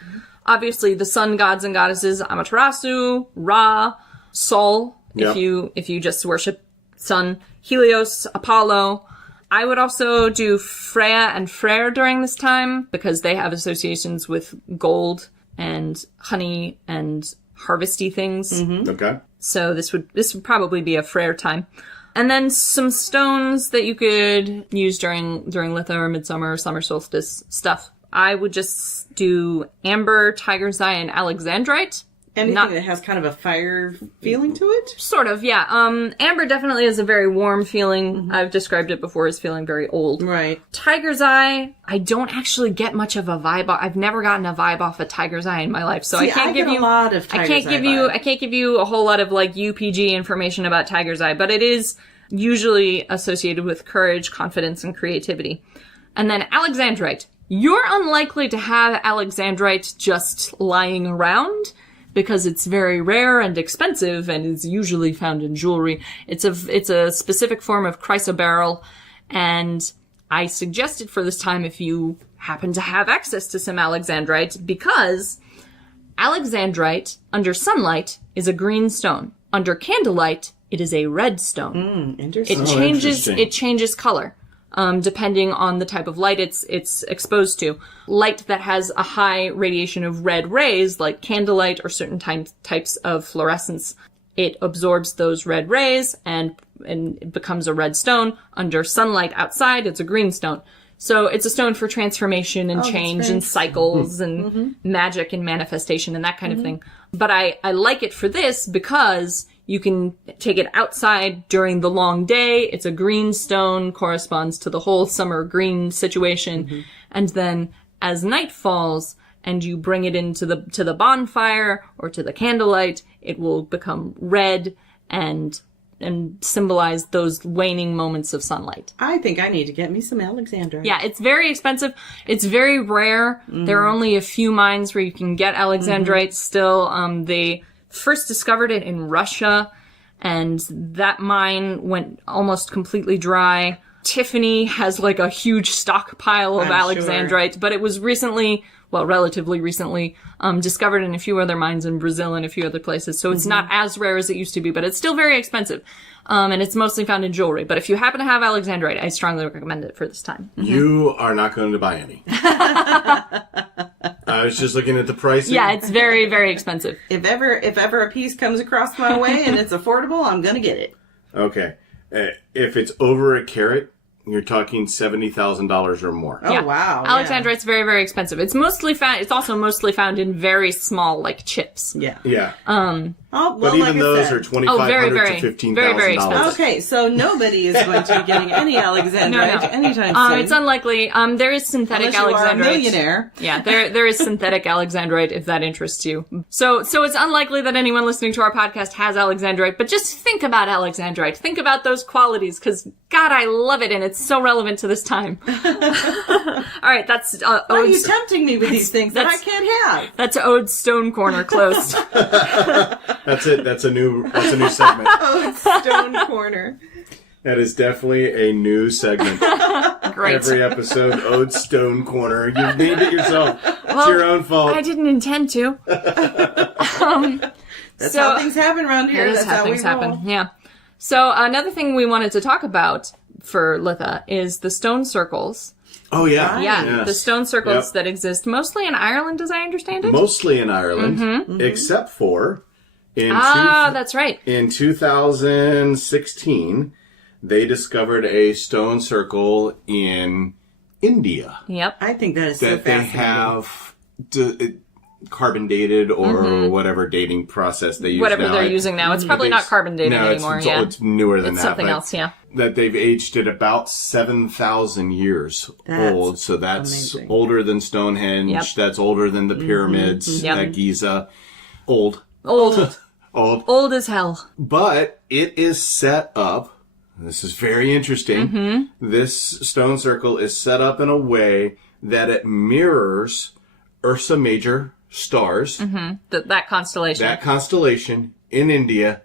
obviously the sun gods and goddesses, Amaterasu, Ra, Sol, if you just worship sun, Helios, Apollo. I would also do Freya and Freyr during this time because they have associations with gold and honey and harvesty things. Okay. So this would probably be a Freyr time. And then some stones that you could use during Litha or Midsommar or Summer Solstice stuff. I would just do amber, tiger's eye, and alexandrite. Anything that has kind of a fire feeling to it? Sort of, yeah. Amber definitely has a very warm feeling. I've described it before as feeling very old. Right. Tiger's Eye, I don't actually get much of a vibe. I've never gotten a vibe off of Tiger's Eye in my life, so I can't give you a lot of Tiger's Eye I can't give you a whole lot of like UPG information about Tiger's Eye, but it is usually associated with courage, confidence, and creativity. And then Alexandrite. You're unlikely to have Alexandrite just lying around, because it's very rare and expensive and is usually found in jewelry. It's a specific form of chrysoberyl, and I suggested for this time if you happen to have access to some Alexandrite, because Alexandrite under sunlight is a green stone. Under candlelight, it is a red stone. Interesting. It changes color. Depending on the type of light it's exposed to. Light that has a high radiation of red rays, like candlelight or certain types of fluorescence, it absorbs those red rays and it becomes a red stone. Under sunlight outside, it's a green stone. So it's a stone for transformation and change and cycles and magic and manifestation and that kind of thing. But I like it for this because you can take it outside during the long day. It's a green stone, corresponds to the whole summer green situation. And then as night falls and you bring it into the bonfire or to the candlelight, it will become red and symbolize those waning moments of sunlight. I think I need to get me some Alexandrite. Yeah, it's very expensive. It's very rare. There are only a few mines where you can get Alexandrite still. They first discovered it in Russia, and that mine went almost completely dry. Tiffany has like a huge stockpile of Alexandrite, but it was relatively recently, discovered in a few other mines in Brazil and a few other places. So it's not as rare as it used to be, but it's still very expensive. And it's mostly found in jewelry. But if you happen to have Alexandrite, I strongly recommend it for this time. You are not going to buy any. I was just looking at the pricing. Yeah, it's very, very expensive. If ever a piece comes across my way and it's affordable, I'm going to get it. Okay. If it's over a carat, you're talking $70,000 or more. Oh, wow. Alexandrite's very, very expensive. It's also mostly found in very small, like, chips. Yeah. Yeah. But even those are $2,500 to $15,000. Very, very expensive. Okay, so nobody is going to be getting any Alexandrite anytime soon. It's unlikely. There is synthetic Unless you Alexandrite. are a millionaire. Yeah, there is synthetic Alexandrite if that interests you. So it's unlikely that anyone listening to our podcast has Alexandrite, but just think about Alexandrite. Think about those qualities, because God, I love it, and it's so relevant to this time. All right, that's Why are you tempting me with these things that I can't have? That's Ode's Stone Corner closed. That's it. That's a new segment. Ode's Stone Corner. That is definitely a new segment. Great. Every episode, Ode's Stone Corner. You've named it yourself. It's your own fault. I didn't intend to. That's how things happen around here. That's how things happen. Yeah. So another thing we wanted to talk about for Litha is the stone circles. Oh, yeah. Yeah, Yes. the stone circles that exist mostly in Ireland, as I understand it. Mostly in Ireland, except for that's right. In 2016, they discovered a stone circle in India. Yep. I think that is so fascinating. They have carbon dated or whatever dating process they use Whatever now. they're using now. It's probably not carbon dating anymore. It's newer than it's that. something else, yeah. That they've aged at about 7,000 years old. So that's amazing. older than Stonehenge. Yep. That's older than the pyramids at Giza. Old as hell. But it is set up, this is very interesting, this stone circle is set up in a way that it mirrors Ursa Major stars. That constellation. That constellation in India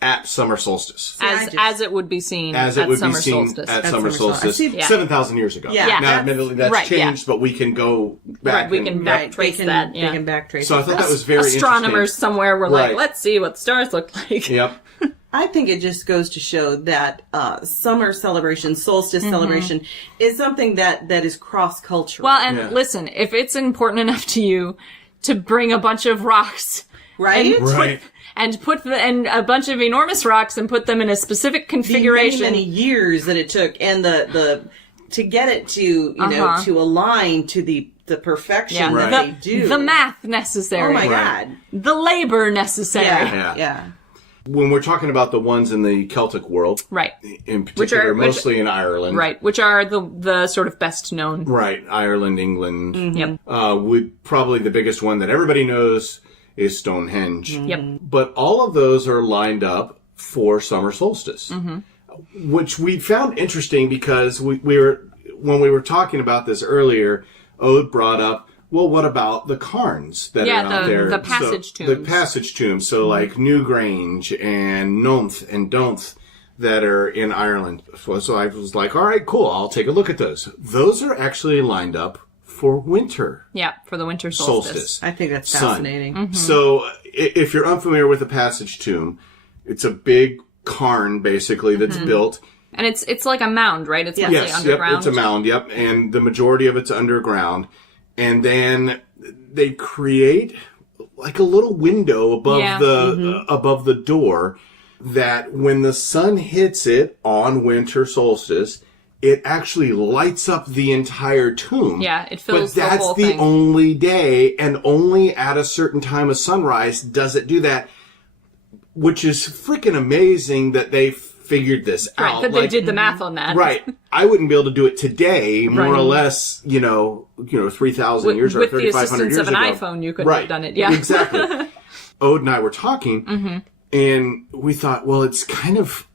at summer solstice. As it would be seen at summer solstice. At summer solstice 7,000 years ago. Yeah. Now, admittedly, that's changed, but we can go back. Right, we can backtrace that. Yeah. They can backtrace So I thought that was very Astronomers somewhere were like, Right. let's see what the stars look like. Yep. I think it just goes to show that summer celebration, solstice celebration, is something that is cross-cultural. Well, and listen, if it's important enough to you to bring a bunch of rocks, right? and put a bunch of enormous rocks and put them in a specific configuration, the many years that it took, and the to get it to to align to the the perfection that they do. The math necessary. Oh my God. The labor necessary. Yeah. When we're talking about the ones in the Celtic world, Right. in particular, mostly in Ireland. Right, which are the sort of best known. Right, Ireland, England. Yep. Probably the biggest one that everybody knows is Stonehenge. Yep. But all of those are lined up for summer solstice, which we found interesting because when we were talking about this earlier, Ode brought up, well, what about the cairns that are out there? The passage tombs. The passage tombs, so like Newgrange and Nonth and Donth that are in Ireland. So I was like, all right, cool, I'll take a look at those. Those are actually lined up for winter. Yeah, for the winter solstice. I think that's fascinating. So if you're unfamiliar with a passage tomb, it's a big cairn, basically, that's built. And it's like a mound, right? It's mostly underground. Yep, it's a mound, yep. And the majority of it's underground. And then they create like a little window above the door that when the sun hits it on winter solstice, it actually lights up the entire tomb. Yeah, it fills the whole thing. But that's the only day, and only at a certain time of sunrise does it do that, which is freaking amazing that they figured this out. Right, that they did the math on that. Right. I wouldn't be able to do it today, more or less, 3,000 years or 3,500 years ago. With the assistance of an iPhone, you could have done it. Yeah, exactly. Ode and I were talking, and we thought, well, it's kind of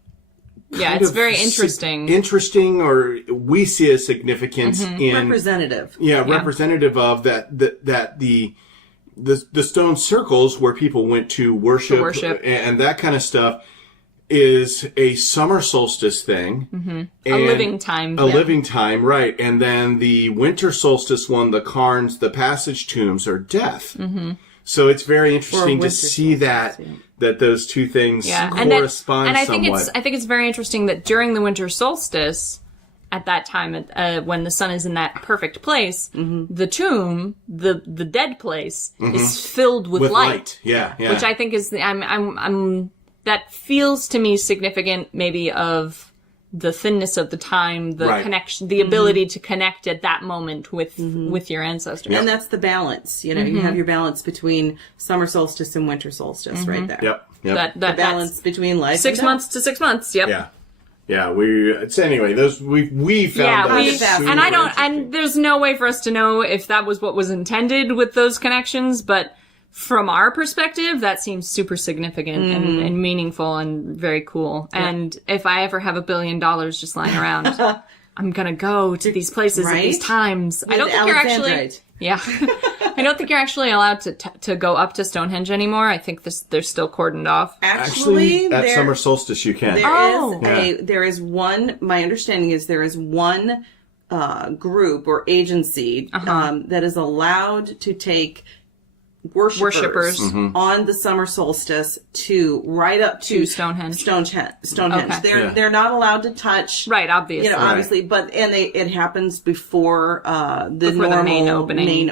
it's very interesting. Interesting, or we see a significance in representative. Representative of that the stone circles where people went to worship. And that kind of stuff is a summer solstice thing. A living time. Living time, right. And then the winter solstice one, the cairns, the passage tombs, are death. So it's very interesting to see that those two things correspond and I somewhat. think it's very interesting that during the winter solstice, at that time, when the sun is in that perfect place, the tomb, the dead place, is filled with light. Yeah. Which I think is that feels to me significant, maybe of the thinness of the time, the connection, the ability to connect at that moment with your ancestors. And that's the balance. You have your balance between summer solstice and winter solstice right there. Yep. That balance between life 6 and months to 6 months. Yep. Yeah. Yeah, anyway, those we found those super and I don't, interesting. and there's no way for us to know if that was what was intended with those connections, but from our perspective, that seems super significant and meaningful and very cool. Yeah. And if I ever have $1 billion just lying around, I'm gonna go to these places at these times. I don't think you're actually, I don't think you're actually allowed to go up to Stonehenge anymore. I think they're still cordoned off. Actually, at summer solstice you can. There is one. My understanding is there is one group or agency that is allowed to take worshippers on the summer solstice to right up to Stonehenge. Okay. They're not allowed to touch. Right, obviously. Obviously, but it happens before the main opening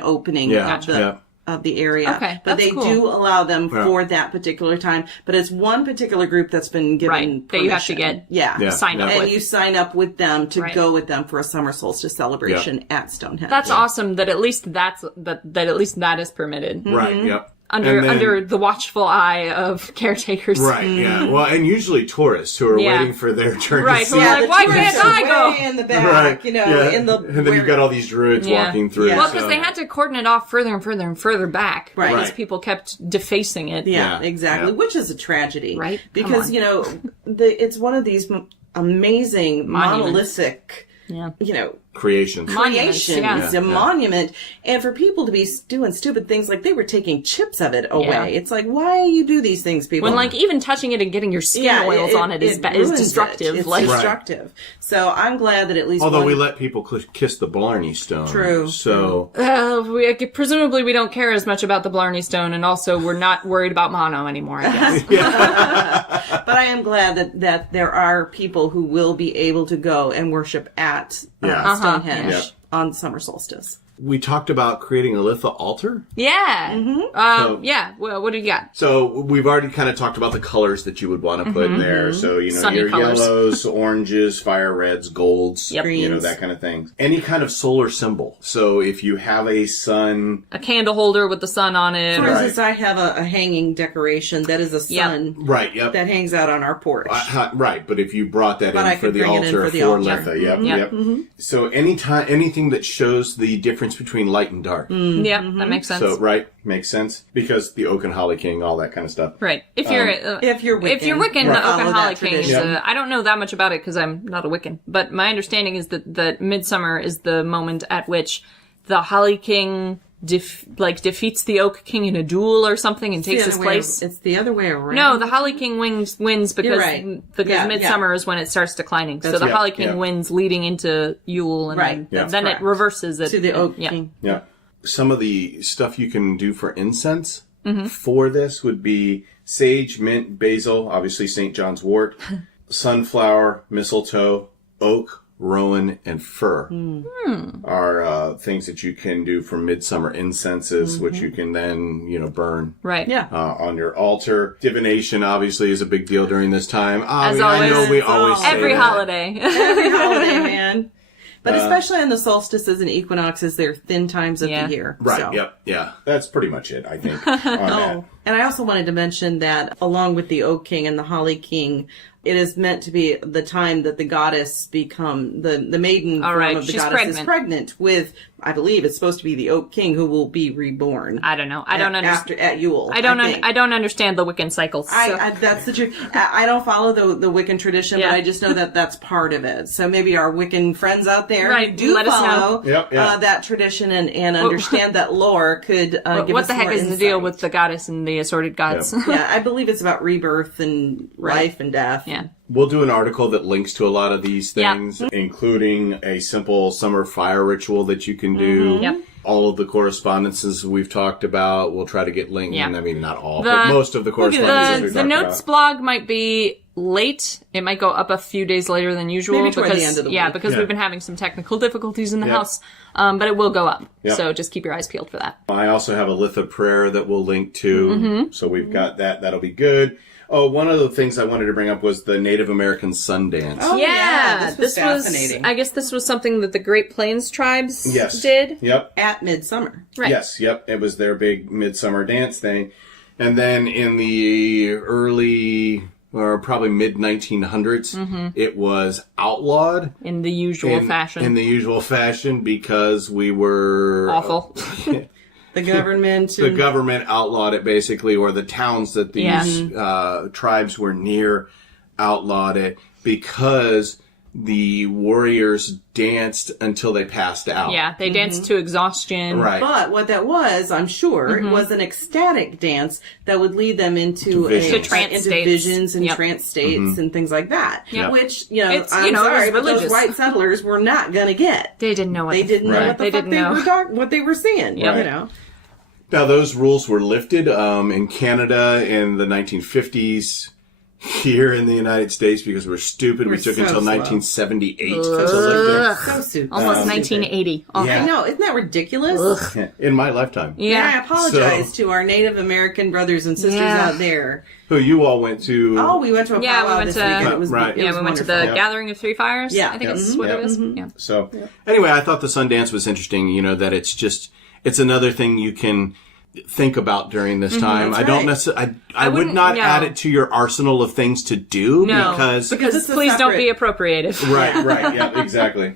of the area. Okay, but they do allow them for that particular time. But it's one particular group that's been given permission. That you have to get signed up with. And you sign up with them to go with them for a summer solstice celebration at Stonehenge. That's awesome that at least that is permitted. Right, yep. Under the watchful eye of caretakers. Right, yeah. Well, and usually tourists who are waiting for their turn to see. Who are like, why can't I go? In the back, in the... And then you've got all these druids walking through. Yeah. Well, because they had to cordon it off further and further and further back. Right. Because people kept defacing it. Yeah, exactly. Yeah. Which is a tragedy. Right. Because, it's one of these amazing monolithic... creations. It's a monument. And for people to be doing stupid things, like they were taking chips of it away. Yeah. It's like, why you do these things, people? When even touching it and getting your skin oils on it is destructive. It's destructive. So I'm glad that at least although we let people kiss the Blarney Stone. True. So presumably we don't care as much about the Blarney Stone, and also we're not worried about mono anymore, I guess. But I am glad that there are people who will be able to go and worship at Stonehenge on summer solstice. we talked about creating a Litha altar. Yeah. Mm-hmm. Yeah. Well, what do you got? So we've already kind of talked about the colors that you would want to put there. So, Sunny your colors. yellows, oranges, fire reds, golds, Greens. that kind of thing. Any kind of solar symbol. So if you have a sun... A candle holder with the sun on it. For instance, I have a hanging decoration that is a sun Right, yep. that hangs out on our porch. Right, but if you brought that But I in for could the bring it in altar for the for altar. Litha, yep. So anything that shows the difference between light and dark. Yeah, that makes sense. So, right, makes sense. Because the Oak and Holly King, all that kind of stuff. Right. If you're Wiccan, Wiccan, the Oak and follow Holly that King is tradition. I don't know that much about it because I'm not a Wiccan, but my understanding is that Midsommar is the moment at which the Holly King defeats the Oak King in a duel or something and takes his place. It's the other way around. No, the Holly King wins because Yeah, Midsommar is when it starts declining. So That's the right. Holly King wins leading into Yule, and Right. then That's it correct. reverses it to the Oak yeah. King. Yeah. Some of the stuff you can do for incense for this would be sage, mint, basil, obviously St. John's wort, sunflower, mistletoe, oak, rowan, and fir are things that you can do for midsummer incenses, which you can then, burn. Right. Yeah. On your altar. Divination obviously is a big deal during this time. As I know always. we always say Every that. holiday. Every holiday, man. But especially on the solstices and equinoxes, they're thin times of the year. Right, so. yep, yeah. That's pretty much it, I think, on that. And I also wanted to mention that along with the Oak King and the Holly King, it is meant to be the time that the goddess become, the maiden All form right, of the she's goddess pregnant. is pregnant with, I believe it's supposed to be the Oak King who will be reborn. I don't know. I don't understand. At Yule. I don't think. I don't understand the Wiccan cycles. So. That's the truth. I don't follow the Wiccan tradition, Yeah. but I just know that that's part of it. So maybe our Wiccan friends out there Right, who do let us follow know. Yep. that tradition and understand that lore could give what us the heck more is the deal insight. with the goddess and the assorted gods? Yeah, I believe it's about rebirth and life and death. Yeah. We'll do an article that links to a lot of these Yeah. things, including a simple summer fire ritual that you can do. Yep. All of the correspondences we've talked about, we'll try to get linked. Yeah. I mean, not all, but most of the correspondences we've The talked notes about. blog might be late. It might go up a few days later than usual. Maybe toward because, the end of the yeah, week. because Yeah. we've been having some technical difficulties in the Yep. house. But it will go up. Yep. So just keep your eyes peeled for that. I also have a Litha prayer that we'll link to. So we've got that. That'll be good. Oh, one of the things I wanted to bring up was the Native American Sundance. Oh, yeah, this was fascinating. I guess this was something that the Great Plains tribes Yes. did. Yep. At Midsummer. Right. Yes, yep. It was their big midsummer dance thing. And then in the early, or probably mid-1900s, it was outlawed. In the usual fashion. In the usual fashion, because we were... Awful. The government. The government outlawed it, basically, or the towns that these tribes were near outlawed it, because the warriors danced until they passed out. Yeah, they danced to exhaustion. Right. But what that was, I'm sure, was an ecstatic dance that would lead them into visions. To trance into states. visions and Yep. trance states and things like that. Yep. Which, It's, I'm it was sorry, but those religious. white settlers were not going to get. They didn't know what They didn't know Right. what the They fuck didn't they know. were talking, what they were seeing. Yep. You know. Now, those rules were lifted in Canada in the 1950s. Here in the United States, because we're stupid, we We're took so until slow. 1978 to Ugh. So stupid. Almost So 1980. Oh, Yeah. I know. Isn't that ridiculous? lift it. In my lifetime. And I Yeah. apologize to our Native American brothers and sisters Yeah. out there. Who you all went to? Oh, we went to a Yeah, we powwow went this to- weekend. It was, Right. it Yeah, was we went to the wonderful. Gathering of Three Fires. Yeah. I think Yep. it's what it is. Yeah. So, anyway, I thought the Sundance was interesting, that it's another thing you can think about during this time. That's I don't right. necessarily, I would wouldn't- not no. add it to your arsenal of things to do No. because it's a Please don't separate- be appropriated. right, yeah, exactly.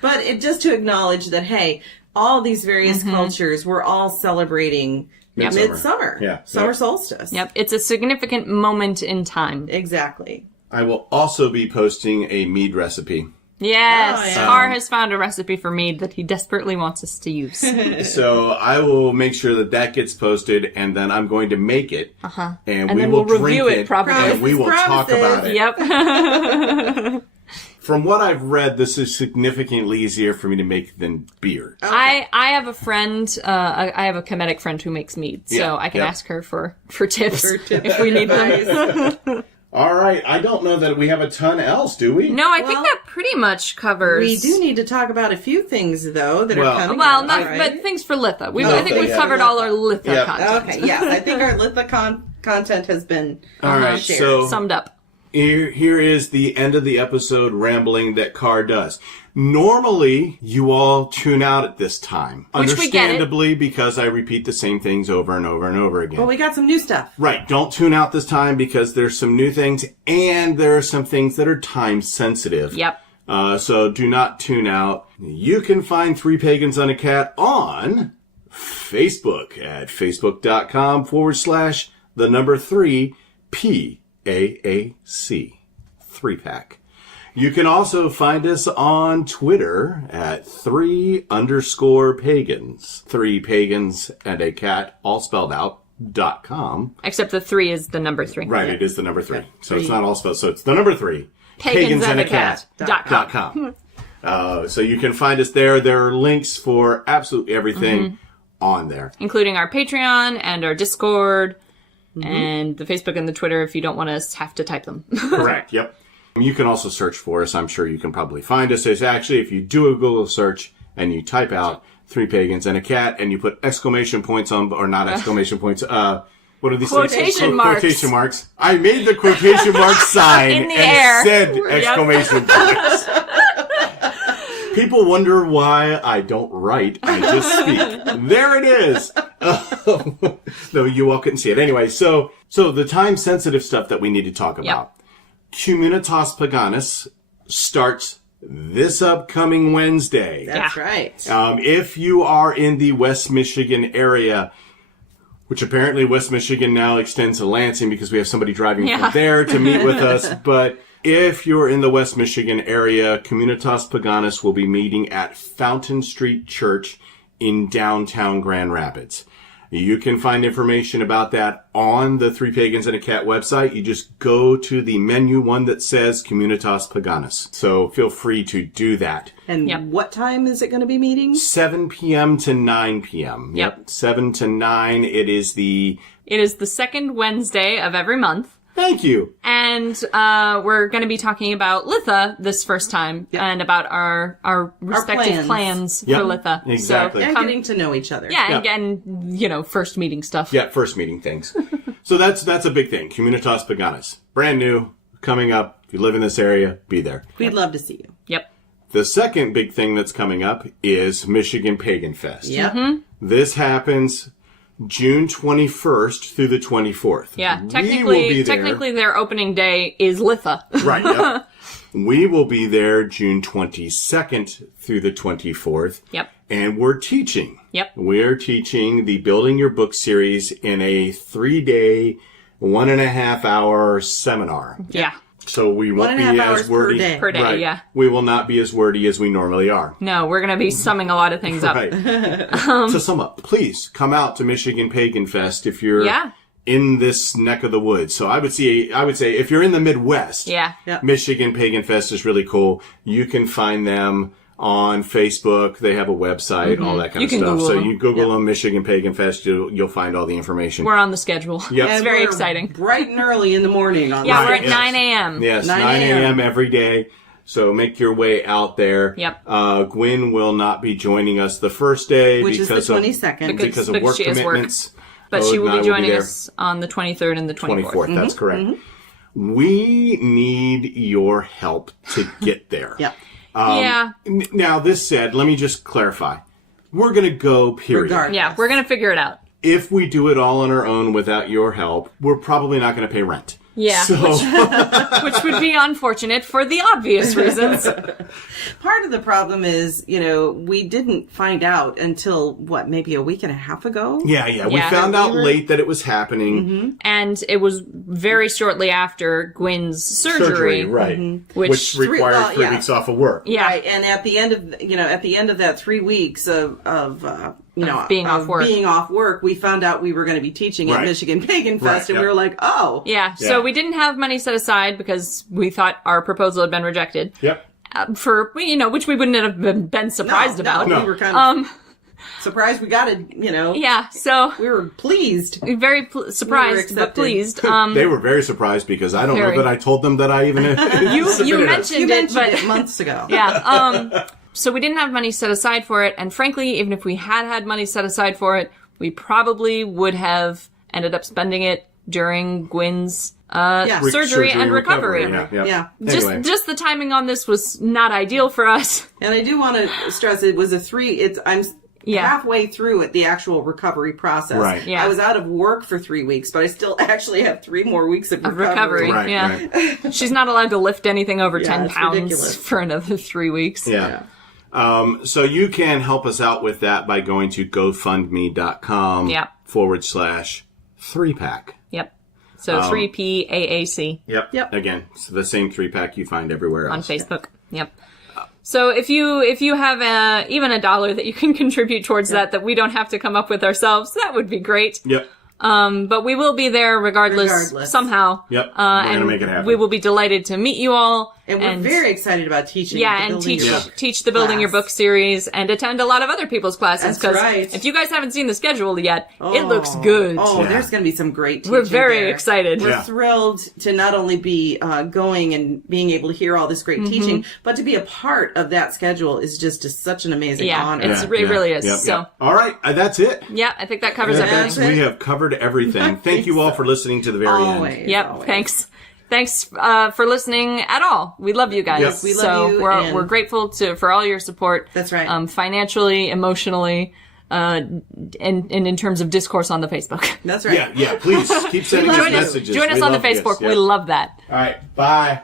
But just to acknowledge that, hey, all these various cultures were all celebrating Midsummer. Yeah. Summer Yep. solstice. Yep. It's a significant moment in time. Exactly. I will also be posting a mead recipe. Yes. Oh, yeah. Carr has found a recipe for mead that he desperately wants us to use. So I will make sure that gets posted, and then I'm going to make it, and we then will we'll drink review it, probably. and we will talk Promises. about it. Yep. From what I've read, this is significantly easier for me to make than beer. I have a friend, I have a comedic friend who makes mead, so Yeah, I can yeah. ask her for tips For tips if we need them. advice. All right. I don't know that we have a ton else, do we? No, I think that pretty much covers. We do need to talk about a few things, though, that are coming Well, up, not, right? but things for Litha. I think we've covered all our Litha content. Okay, yes. I think our Litha content has been all right, shared. so summed up. Here is the end of the episode rambling that Carr does. Normally, you all tune out at this time. Which we get it. Understandably, because I repeat the same things over and over and over again. Well, we got some new stuff. Right. Don't tune out this time because there's some new things and there are some things that are time sensitive. Yep. So do not tune out. You can find Three Pagans and a Cat on Facebook at facebook.com/3 PAAC. 3-pack. You can also find us on Twitter at 3_pagans. 3 pagans and a cat, all spelled out, .com. Except the 3 is the number 3. Right, it is the number 3. So it's not all spelled. So it's the number 3. Pagansandacat.com. So you can find us there. There are links for absolutely everything on there. Including our Patreon and our Discord and the Facebook and the Twitter if you don't want to have to type them. Correct, yep. You can also search for us. I'm sure you can probably find us. There's actually, if you do a Google search and you type out 3 pagans and a cat and you put exclamation points on, or not exclamation points, what are these quotation marks. Quotation marks. I made the quotation mark sign in the and air. said exclamation points. People wonder why I don't write, I just speak. There it is. Though you all couldn't see it. Anyway, so the time-sensitive stuff that we need to talk about. Communitas Paganus starts this upcoming Wednesday. That's right. If you are in the West Michigan area, which apparently West Michigan now extends to Lansing because we have somebody driving from there to meet with us, but if you're in the West Michigan area, Communitas Paganus will be meeting at Fountain Street Church in downtown Grand Rapids. You can find information about that on the Three Pagans and a Cat website. You just go to the menu one that says Communitas Paganus. So feel free to do that. And what time is it going to be meeting? 7 p.m. to 9 p.m. Yep. 7 to 9. It is the second Wednesday of every month. Thank you. And we're going to be talking about Litha this first time and about our respective plans for Litha. Exactly. So and getting to know each other. Yeah, and first meeting stuff. Yeah, first meeting things. So that's a big thing. Communitas Paganus. Brand new, coming up. If you live in this area, be there. We'd love to see you. Yep. The second big thing that's coming up is Michigan Pagan Fest. Yep. This happens June 21st through the 24th. Yeah, technically their opening day is Litha. Right, yep. We will be there June 22nd through the 24th. Yep. And we're teaching. Yep. We're teaching the Building Your Book series in a 3-day, 1.5-hour seminar. Yeah. So we won't be as wordy. Per day, yeah. We will not be as wordy as we normally are. No, we're going to be summing a lot of things up. Right. To sum up, please come out to Michigan Pagan Fest if you're in this neck of the woods. So I would say if you're in the Midwest, Michigan Pagan Fest is really cool. You can find them on Facebook. They have a website, all that kind of stuff. Google so them. you Google them, Michigan Pagan Fest, you'll find all the information. We're on the schedule. Yep. It's very exciting. Bright and early in the morning. We're at 9 a.m. Yes, 9 a.m. every day. So make your way out there. Yep. Gwen will not be joining us the first day which is the 22nd. because of work commitments. But she will be joining us on the 23rd and the 24th. That's correct. Mm-hmm. We need your help to get there. Yep. Now, this said, let me just clarify. We're going to go, period. Regardless. Yeah, we're going to figure it out. If we do it all on our own without your help, we're probably not going to pay rent. Yeah, so, which would be unfortunate for the obvious reasons. Part of the problem is, we didn't find out until, maybe a week and a half ago? Yeah. We found out late that it was happening. Mm-hmm. And it was very shortly after Gwen's surgery. Right. Mm-hmm. Which required 3 weeks off of work. Yeah. Right. And at the end of that 3 weeks of being off work, we found out we were going to be teaching at Michigan Pagan Fest, and we were like, oh. Yeah, so we didn't have money set aside because we thought our proposal had been rejected. Yep. Which we wouldn't have been surprised about. No. We were kind of... surprised we got it, Yeah, so we were pleased. very surprised, but pleased. They were very surprised because I don't know that I told them that I even you mentioned it months ago. Yeah. So we didn't have money set aside for it, and frankly, even if we had money set aside for it, we probably would have ended up spending it during Gwyn's surgery and recovery. Yeah. Anyway. Just the timing on this was not ideal for us. And I do want to stress it was I'm halfway through the actual recovery process. Right. Yeah. I was out of work for 3 weeks, but I still actually have 3 more weeks of recovery. Right, yeah. Right. She's not allowed to lift anything over 10 pounds ridiculous. For another 3 weeks. Yeah. So you can help us out with that by going to GoFundMe.com /3pack. Yep. So 3PAAC. Yep. Again, it's the same 3-pack you find everywhere else. On Facebook. Yep. So if you have even $1 that you can contribute towards that we don't have to come up with ourselves, that would be great. Yep. But we will be there regardless. Somehow. Yep. We're going to make it happen. We will be delighted to meet you all. And we're very excited about teaching. Teach the Building Your Book series and attend a lot of other people's classes. That's right. If you guys haven't seen the schedule yet, it looks good. There's going to be some great teaching. We're very excited. We're thrilled to not only be going and being able to hear all this great teaching, but to be a part of that schedule is just such an amazing honor. It really is. So. All right. That's it. Yeah, I think that covers everything. We have covered everything. Thank you all for listening to the very end. Yep. Always. Thanks for listening at all. We love you guys. Yep. We love you. We're grateful for all your support. That's right. Financially, emotionally, and in terms of discourse on the Facebook. That's right. Yeah. Please keep sending us messages. Join us on the Facebook. We love that. All right. Bye.